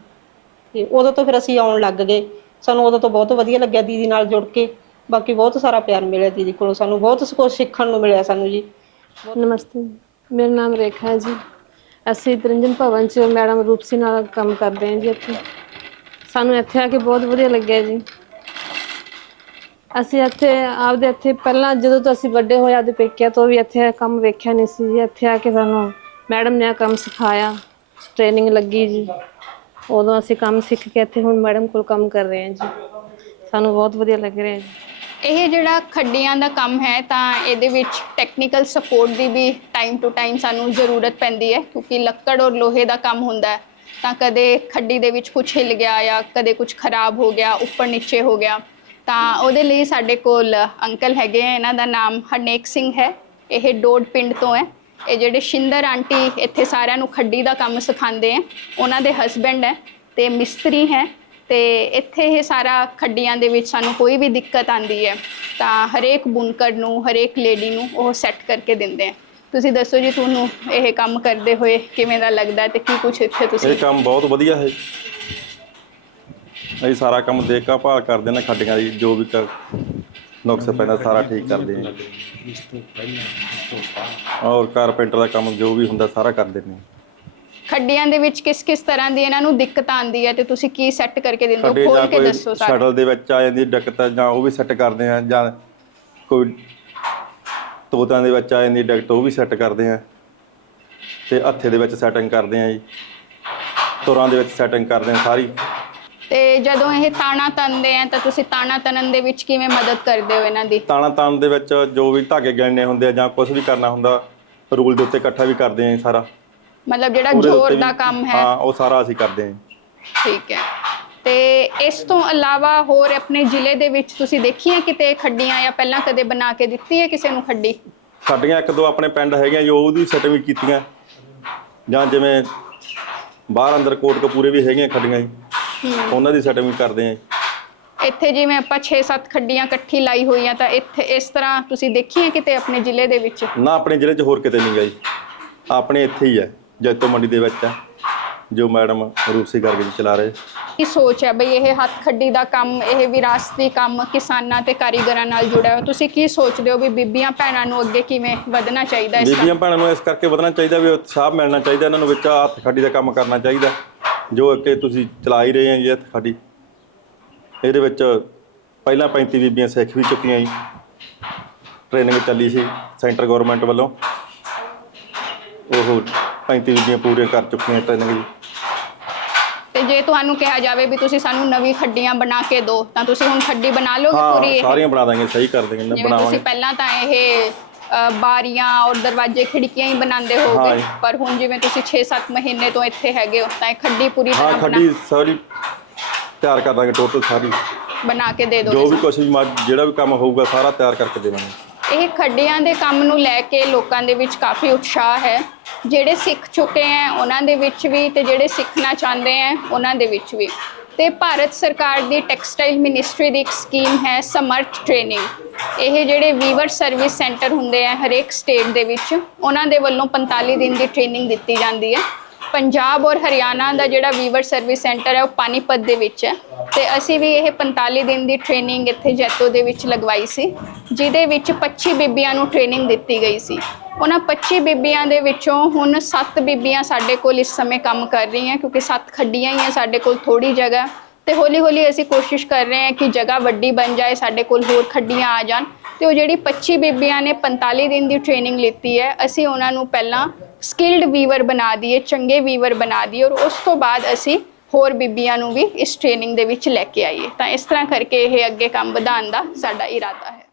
ਤੇ ਉਦੋਂ ਤੋਂ ਫਿਰ ਅਸੀਂ ਆਉਣ ਲੱਗ ਗਏ। ਸਾਨੂੰ ਉਦੋਂ ਤੋਂ ਬਹੁਤ ਵਧੀਆ ਲੱਗਿਆ ਦੀਦੀ ਨਾਲ ਜੁੜ ਕੇ। ਬਾਕੀ ਬਹੁਤ ਸਾਰਾ ਪਿਆਰ ਮਿਲਿਆ ਦੀਦੀ ਕੋਲੋਂ ਸਾਨੂੰ, ਬਹੁਤ ਕੁਝ ਸਿੱਖਣ ਨੂੰ ਮਿਲਿਆ ਸਾਨੂੰ ਜੀ।
ਨਮਸਤੇ। ਮੇਰਾ ਨਾਮ ਰੇਖਾ ਹੈ ਜੀ। ਅਸੀਂ ਤਰਿੰਜਨ ਭਵਨ ਚ ਮੈਡਮ ਰੂਪਸੀ ਨਾਲ ਕੰਮ ਕਰਦੇ ਹਾਂ ਜੀ ਇੱਥੇ। ਸਾਨੂੰ ਇੱਥੇ ਆ ਕੇ ਬਹੁਤ ਵਧੀਆ ਲੱਗਿਆ ਜੀ। ਅਸੀਂ ਇੱਥੇ ਆਪਦੇ ਇੱਥੇ ਪਹਿਲਾਂ ਜਦੋਂ ਤੋਂ ਅਸੀਂ ਵੱਡੇ ਹੋਏ ਆਪਦੇ ਪੇਕਿਆਂ ਤੋਂ ਵੀ ਇੱਥੇ ਕੰਮ ਵੇਖਿਆ ਨਹੀਂ ਸੀ ਜੀ। ਇੱਥੇ ਆ ਕੇ ਸਾਨੂੰ ਮੈਡਮ ਨੇ ਕੰਮ ਸਿਖਾਇਆ ਟ੍ਰੇਨਿੰਗ ਲੱਗੀ ਜੀ। ਉਦੋਂ ਅਸੀਂ ਕੰਮ ਸਿੱਖ ਕੇ ਇੱਥੇ ਹੁਣ ਮੈਡਮ ਕੋਲ ਕੰਮ ਕਰ ਰਹੇ ਹਾਂ ਜੀ। ਸਾਨੂੰ ਬਹੁਤ ਵਧੀਆ ਲੱਗ ਰਿਹਾ ਜੀ।
ਇਹ ਜਿਹੜਾ ਖੱਡੀਆਂ ਦਾ ਕੰਮ ਹੈ, ਤਾਂ ਇਹਦੇ ਵਿੱਚ ਟੈਕਨੀਕਲ ਸਪੋਰਟ ਦੀ ਵੀ ਟਾਈਮ ਟੂ ਟਾਈਮ ਸਾਨੂੰ ਜ਼ਰੂਰਤ ਪੈਂਦੀ ਹੈ, ਕਿਉਂਕਿ ਲੱਕੜ ਔਰ ਲੋਹੇ ਦਾ ਕੰਮ ਹੁੰਦਾ ਹੈ। ਤਾਂ ਕਦੇ ਖੱਡੀ ਦੇ ਵਿੱਚ ਕੁਝ ਹਿੱਲ ਗਿਆ ਜਾਂ ਕਦੇ ਕੁਝ ਖਰਾਬ ਹੋ ਗਿਆ, ਉੱਪਰ ਨੀਚੇ ਹੋ ਗਿਆ, ਤਾਂ ਉਹਦੇ ਲਈ ਸਾਡੇ ਕੋਲ ਅੰਕਲ ਹੈਗੇ ਆ, ਇਹਨਾਂ ਦਾ ਨਾਮ ਹਰਨੇਕ ਸਿੰਘ ਹੈ। ਇਹ ਡੋਡ ਪਿੰਡ ਤੋਂ ਹੈ। ਇਹ ਜਿਹੜੇ ਸ਼ਿੰਦਰ ਆਂਟੀ ਇੱਥੇ ਸਾਰਿਆਂ ਨੂੰ ਖੱਡੀ ਦਾ ਕੰਮ ਸਿਖਾਉਂਦੇ ਆ। ਉਹਨਾਂ ਦੇ ਹਸਬੈਂਡ ਹੈ ਤੇ ਮਿਸਤਰੀ ਹੈ। ਤੇ ਇੱਥੇ ਇਹ ਸਾਰਾ ਖੱਡੀਆਂ ਦੇ ਵਿੱਚ ਸਾਨੂੰ ਕੋਈ ਵੀ ਦਿੱਕਤ ਆਂਦੀ ਹੈ ਤਾਂ ਹਰੇਕ ਬੁਨਕਰ ਨੂੰ ਹਰੇਕ ਲੇਡੀ ਨੂੰ ਉਹ ਸੈੱਟ ਕਰਕੇ ਦਿੰਦੇ ਆ। ਤੁਸੀਂ ਦੱਸੋ ਜੀ ਤੁਹਾਨੂੰ ਇਹ ਕੰਮ ਕਰਦੇ ਹੋਏ ਕਿਵੇਂ ਦਾ ਲੱਗਦਾ ਹੈ ਤੇ ਕੀ ਕੁਝ ਇੱਥੇ ਤੁਸੀਂ
ਇਹ ਕੰਮ ਬਹੁਤ ਵਧੀਆ ਹੈ। ਅਸੀਂ ਸਾਰਾ ਕੰਮ ਦੇਖ ਕੇ ਭਾਲ ਕਰਦੇ ਨੇ ਖੱਡੀਆਂ ਦੀ ਜੋ ਵੀ ਕਰ ਨੁਕਸ ਪੈਂਦਾ ਸਾਰਾ ਠੀਕ ਕਰਦੇ ਨੇ। ਔਰ ਕਾਰਪੈਂਟਰ ਦਾ ਕੰਮ ਜੋ ਵੀ ਹੁੰਦਾ ਸਾਰਾ ਕਰਦੇ ਨੇ।
ਖੱਡੀਆਂ ਦੇ ਵਿੱਚ ਕਿਸ ਕਿਸ ਤਰ੍ਹਾਂ ਦੀ ਇਹਨਾਂ ਨੂੰ ਦਿੱਕਤ ਆਂਦੀ ਹੈ ਤੇ ਤੁਸੀਂ ਕੀ ਸੈੱਟ ਕਰਕੇ ਦਿੰਦੇ
ਸਾਡੇ
ਹੋ
ਜਾਂ
ਖੋਲ ਕੇ
ਕੋਈ
ਦੱਸੋ ਸਾਰਾ।
ਸ਼ਟਲ ਦੇ ਵਿੱਚ ਆ ਜਾਂਦੀ ਦਿੱਕਤ ਜਾਂ ਉਹ ਵੀ ਸੈੱਟ ਕਰਦੇ ਆ ਜਾਂ ਕੋਈ ਤੋਤਾਂ ਦੇ ਵਿੱਚ ਆ ਜਾਂਦੀ ਦਿੱਕਤ ਉਹ ਵੀ ਸੈੱਟ ਕਰਦੇ ਆ। ਤੇ ਹੱਥੇ ਦੇ ਵਿੱਚ ਸੈਟਿੰਗ ਕਰਦੇ ਆ ਜੀ। ਤੁਰਾਂ ਦੇ ਵਿੱਚ ਸੈਟਿੰਗ ਕਰਦੇ ਆ ਸਾਰੀ।
ਤੇ ਜਦੋਂ ਇਹ ਤਾਣਾ ਤਨਦੇ ਆ ਤਾਂ ਤੁਸੀਂ ਤਾਣਾ ਤਨਨ ਦੇ ਵਿੱਚ ਕਿਵੇਂ ਮਦਦ ਕਰਦੇ ਹੋ ਇਹਨਾਂ ਦੀ?
ਤਾਣਾ ਤਾਣ ਦੇ ਵਿੱਚ ਜੋ ਵੀ ਧਾਗੇ ਗਿਣਨੇ ਹੁੰਦੇ ਆ ਜਾਂ ਕੁਝ ਵੀ ਕਰਨਾ ਹੁੰਦਾ ਰੂਲ ਦੇ ਉੱਤੇ ਇਕੱਠਾ ਵੀ ਕਰਦੇ ਆ ਜੀ ਸਾਰਾ।
ਮਤਲਬ ਜਿਹੜਾ ਜ਼ੋਰ
ਉੱਤੇ ਵੀ-
ਦਾ ਕੰਮ ਹੈ।
ਹਾਂ ਉਹ ਸਾਰਾ ਅਸੀਂ ਕਰਦੇ ਆ
ਠੀਕ ਹੈ। ਤੇ ਇਸ ਤੋਂ ਇਲਾਵਾ ਹੋਰ ਆਪਣੇ ਜ਼ਿਲ੍ਹੇ ਦੇ ਵਿੱਚ ਤੁਸੀਂ ਦੇਖੀਆਂ ਕਿਤੇ ਖੱਡੀਆਂ ਜਾਂ ਪਹਿਲਾਂ ਕਦੇ ਬਣਾ ਕੇ ਦਿੱਤੀ ਹੈ ਕਿਸੇ ਨੂੰ ਖੱਡੀ?
ਸਾਡੀਆਂ ਇੱਕ ਦੋ ਆਪਣੇ ਪਿੰਡ ਹੈਗੀਆਂ ਜੋ ਉਹਦੀ ਸੈਟਿੰਗ ਵੀ ਕੀਤੀਆਂ। ਜਾਂ ਜਿਵੇਂ ਬਾਹਰ ਅੰਦਰ ਕੋਟ ਕਪੂਰੇ ਵੀ ਹੈਗੀਆਂ ਖੱਡੀਆਂ ਜੀ। ਉਹਨਾਂ ਦੀ ਸੈਟਿੰਗ ਵੀ ਕਰਦੇ ਆ ਜੀ।
ਇੱਥੇ ਜਿਵੇਂ ਆਪਾਂ 6-7 ਖੱਡੀਆਂ ਇਕੱਠੀ ਲਾਈ ਹੋਈਆਂ ਤਾਂ ਇੱਥੇ ਇਸ ਤਰ੍ਹਾਂ ਤੁਸੀਂ ਦੇਖੀਆਂ ਕਿਤੇ ਆਪਣੇ ਜ਼ਿਲ੍ਹੇ ਦੇ ਵਿੱਚ?
ਨਾ ਆਪਣੇ ਜ਼ਿਲ੍ਹੇ 'ਚ ਹੋਰ ਕਿਤੇ ਨਹੀਂ ਗਾ ਜੀ। ਆਪਣੇ ਇੱਥੇ ਹੀ ਹੈ। ਜੈਤੋ ਮੰਡੀ ਦੇ ਵਿੱਚ ਹੈ ਜੋ ਮੈਡਮ ਰੂਪਸੀ ਗਰਗ ਜੀ ਚਲਾ ਰਹੇ।
ਕੀ ਸੋਚ ਹੈ ਬਈ ਇਹ ਹੱਥ ਖੱਡੀ ਦਾ ਕੰਮ ਇਹ ਵਿਰਾਸਤੀ ਕੰਮ ਕਿਸਾਨਾਂ ਤੇ ਕਾਰੀਗਰਾਂ ਨਾਲ ਜੁੜਿਆ ਹੋਇਆ? ਤੁਸੀਂ ਕੀ ਸੋਚਦੇ ਹੋ ਵੀ ਬੀਬੀਆਂ ਭੈਣਾਂ ਨੂੰ ਅੱਗੇ ਕਿਵੇਂ ਵਧਣਾ ਚਾਹੀਦਾ ਇਸ
ਬੀਬੀਆਂ ਭੈਣਾਂ ਨੂੰ ਇਸ ਕਰਕੇ ਵਧਣਾ ਚਾਹੀਦਾ ਵੀ ਉਤਸ਼ਾਹ ਮਿਲਣਾ ਚਾਹੀਦਾ ਇਹਨਾਂ ਨੂੰ ਵਿੱਚ ਹੱਥ ਖੱਡੀ ਦਾ ਕੰਮ ਕਰਨਾ ਚਾਹੀਦਾ। ਜੋ ਅੱਗੇ ਤੁਸੀਂ ਚਲਾ ਹੀ ਰਹੇ ਆ ਜੀ ਹੱਥ ਖੱਡੀ। ਇਹਦੇ ਵਿੱਚ ਪਹਿਲਾਂ 35 ਬੀਬੀਆਂ ਸਿੱਖ ਵੀ ਚੁੱਕੀਆਂ ਜੀ। ਟ੍ਰੇਨਿੰਗ ਚੱਲੀ ਸੀ ਸੈਂਟਰ ਗਵਰਨਮੈਂਟ ਵੱਲੋਂ। ਉਹ 35 ਬੀਬੀਆਂ ਪੂਰੀਆਂ ਕਰ ਚੁੱਕੀਆਂ ਟ੍ਰੇਨਿੰਗ ਜੀ
ਤੇ ਜੇ ਤੁਹਾਨੂੰ ਕਿਹਾ ਜਾਵੇ ਵੀ ਤੁਸੀਂ ਸਾਨੂੰ ਨਵੀਂ ਖੱਡੀਆਂ ਬਣਾ ਕੇ ਦਿਓ ਤਾਂ ਤੁਸੀਂ ਹੁਣ ਖੱਡੀ ਬਣਾ ਲਓਗੇ
ਹਾਂ
ਪੂਰੀ ਇਹ?
ਸਾਰੀਆਂ ਬਣਾ ਦਾਂਗੇ ਸਹੀ ਕਰ ਦਾਂਗੇ
ਜਿਵੇਂ
ਬਣਾਵਾਂਗੇ।
ਤੁਸੀਂ ਪਹਿਲਾਂ ਤਾਂ ਇਹ ਅ, ਬਾਰੀਆਂ ਔਰ ਦਰਵਾਜ਼ੇ ਖਿੜਕੀਆਂ ਹੀ ਬਣਾਉਂਦੇ
ਹਾਂ
ਹੋਗੇ
ਜੀ।
ਪਰ ਹੁਣ ਜਿਵੇਂ ਤੁਸੀਂ 6-7 ਮਹੀਨੇ ਤੋਂ ਇੱਥੇ ਹੈਗੇ ਹੋ ਤਾਂ ਇਹ ਖੱਡੀ ਪੂਰੀ
ਹਾਂ
ਤਰ੍ਹਾਂ
ਖੱਡੀ
ਬਣਾ
ਸਾਰੀ ਤਿਆਰ ਕਰ ਦਾਂਗੇ ਟੋਟਲ ਸਾਰੀ।
ਬਣਾ ਕੇ ਦੇ
ਜੋ ਵੀ ਮੱਝ- ਜਿਹੜਾ ਵੀ ਕੰਮ ਹੋਊਗਾ ਸਾਰਾ ਤਿਆਰ ਕਰਕੇ ਦੇਵਾਂਗੇ।
ਇਹ ਖੱਡੀਆਂ ਦੇ ਕੰਮ ਨੂੰ ਲੈ ਕੇ ਲੋਕਾਂ ਦੇ ਵਿੱਚ ਕਾਫੀ ਉਤਸ਼ਾਹ ਹੈ। ਜਿਹੜੇ ਸਿੱਖ ਚੁੱਕੇ ਹੈ, ਉਹਨਾਂ ਦੇ ਵਿੱਚ ਵੀ ਤੇ ਜਿਹੜੇ ਸਿੱਖਣਾ ਚਾਹੁੰਦੇ ਹੈ, ਉਹਨਾਂ ਦੇ ਵਿੱਚ ਵੀ। ਤੇ ਭਾਰਤ ਸਰਕਾਰ ਦੀ ਟੈਕਸਟਾਈਲ ਮਿਨਿਸਟਰੀ ਦੀ ਇੱਕ ਸਕੀਮ ਹੈ, ਸਮਰਥ ਟ੍ਰੇਨਿੰਗ। ਇਹ ਜਿਹੜੇ ਵੀਵਰ ਸਰਵਿਸ ਸੈਂਟਰ ਹੁੰਦੇ ਆ ਹਰੇਕ ਸਟੇਟ ਦੇ ਵਿੱਚ, ਉਹਨਾਂ ਦੇ ਵੱਲੋਂ 45 ਦਿਨ ਦੀ ਟ੍ਰੇਨਿੰਗ ਦਿੱਤੀ ਜਾਂਦੀ ਹੈ। ਪੰਜਾਬ ਔਰ ਹਰਿਆਣਾ ਦਾ ਜਿਹੜਾ ਵੀਵਰ ਸਰਵਿਸ ਸੈਂਟਰ ਹੈ, ਉਹ ਪਾਨੀਪਤ ਦੇ ਵਿੱਚ ਹੈ। ਤੇ ਅਸੀਂ ਵੀ ਇਹ 45 ਦਿਨ ਦੀ ਟ੍ਰੇਨਿੰਗ ਇੱਥੇ ਜੈਤੋ ਦੇ ਵਿੱਚ ਲਗਵਾਈ ਸੀ, ਜਿਹਦੇ ਵਿੱਚ 25 ਬੀਬੀਆਂ ਨੂੰ ਟ੍ਰੇਨਿੰਗ ਦਿੱਤੀ ਗਈ ਸੀ। ਉਹਨਾਂ 25 ਬੀਬੀਆਂ ਦੇ ਵਿੱਚੋਂ ਹੁਣ 7 ਬੀਬੀਆਂ ਸਾਡੇ ਕੋਲ ਇਸ ਸਮੇਂ ਕੰਮ ਕਰ ਰਹੀਆਂ, ਕਿਉਂਕਿ 7 ਖੱਡੀਆਂ ਹੀ ਆ ਸਾਡੇ ਕੋਲ ਥੋੜੀ ਜਗ੍ਹਾ। ਤੇ ਹੌਲੀ ਹੌਲੀ ਅਸੀਂ ਕੋਸ਼ਿਸ਼ ਕਰ ਰਹੇ ਹਾਂ ਕਿ ਜਗ੍ਹਾ ਵੱਡੀ ਬਣ ਜਾਏ, ਸਾਡੇ ਕੋਲ ਹੋਰ ਖੱਡੀਆਂ ਆ ਜਾਣ। ਤੇ ਉਹ ਜਿਹੜੀ 25 ਬੀਬੀਆਂ ਨੇ 45 ਦਿਨ ਦੀ ਟ੍ਰੇਨਿੰਗ ਲਿੱਤੀ ਹੈ, ਅਸੀਂ ਉਹਨਾਂ ਨੂੰ ਪਹਿਲਾਂ ਸਕਿਲਡ ਵੀਵਰ ਬਣਾ ਦਈਏ, ਚੰਗੇ ਵੀਵਰ ਬਣਾ ਦਈਏ ਔਰ ਉਸ ਤੋਂ ਬਾਅਦ ਅਸੀਂ ਹੋਰ ਬੀਬੀਆਂ ਨੂੰ ਵੀ ਇਸ ਟ੍ਰੇਨਿੰਗ ਦੇ ਵਿੱਚ ਲੈ ਕੇ ਆਈਏ। ਤਾਂ ਇਸ ਤਰ੍ਹਾਂ ਕਰਕੇ ਇਹ ਅੱਗੇ ਕੰਮ ਵਧਾਉਣ ਦਾ ਸਾਡਾ ਇਰਾਦਾ ਹੈ।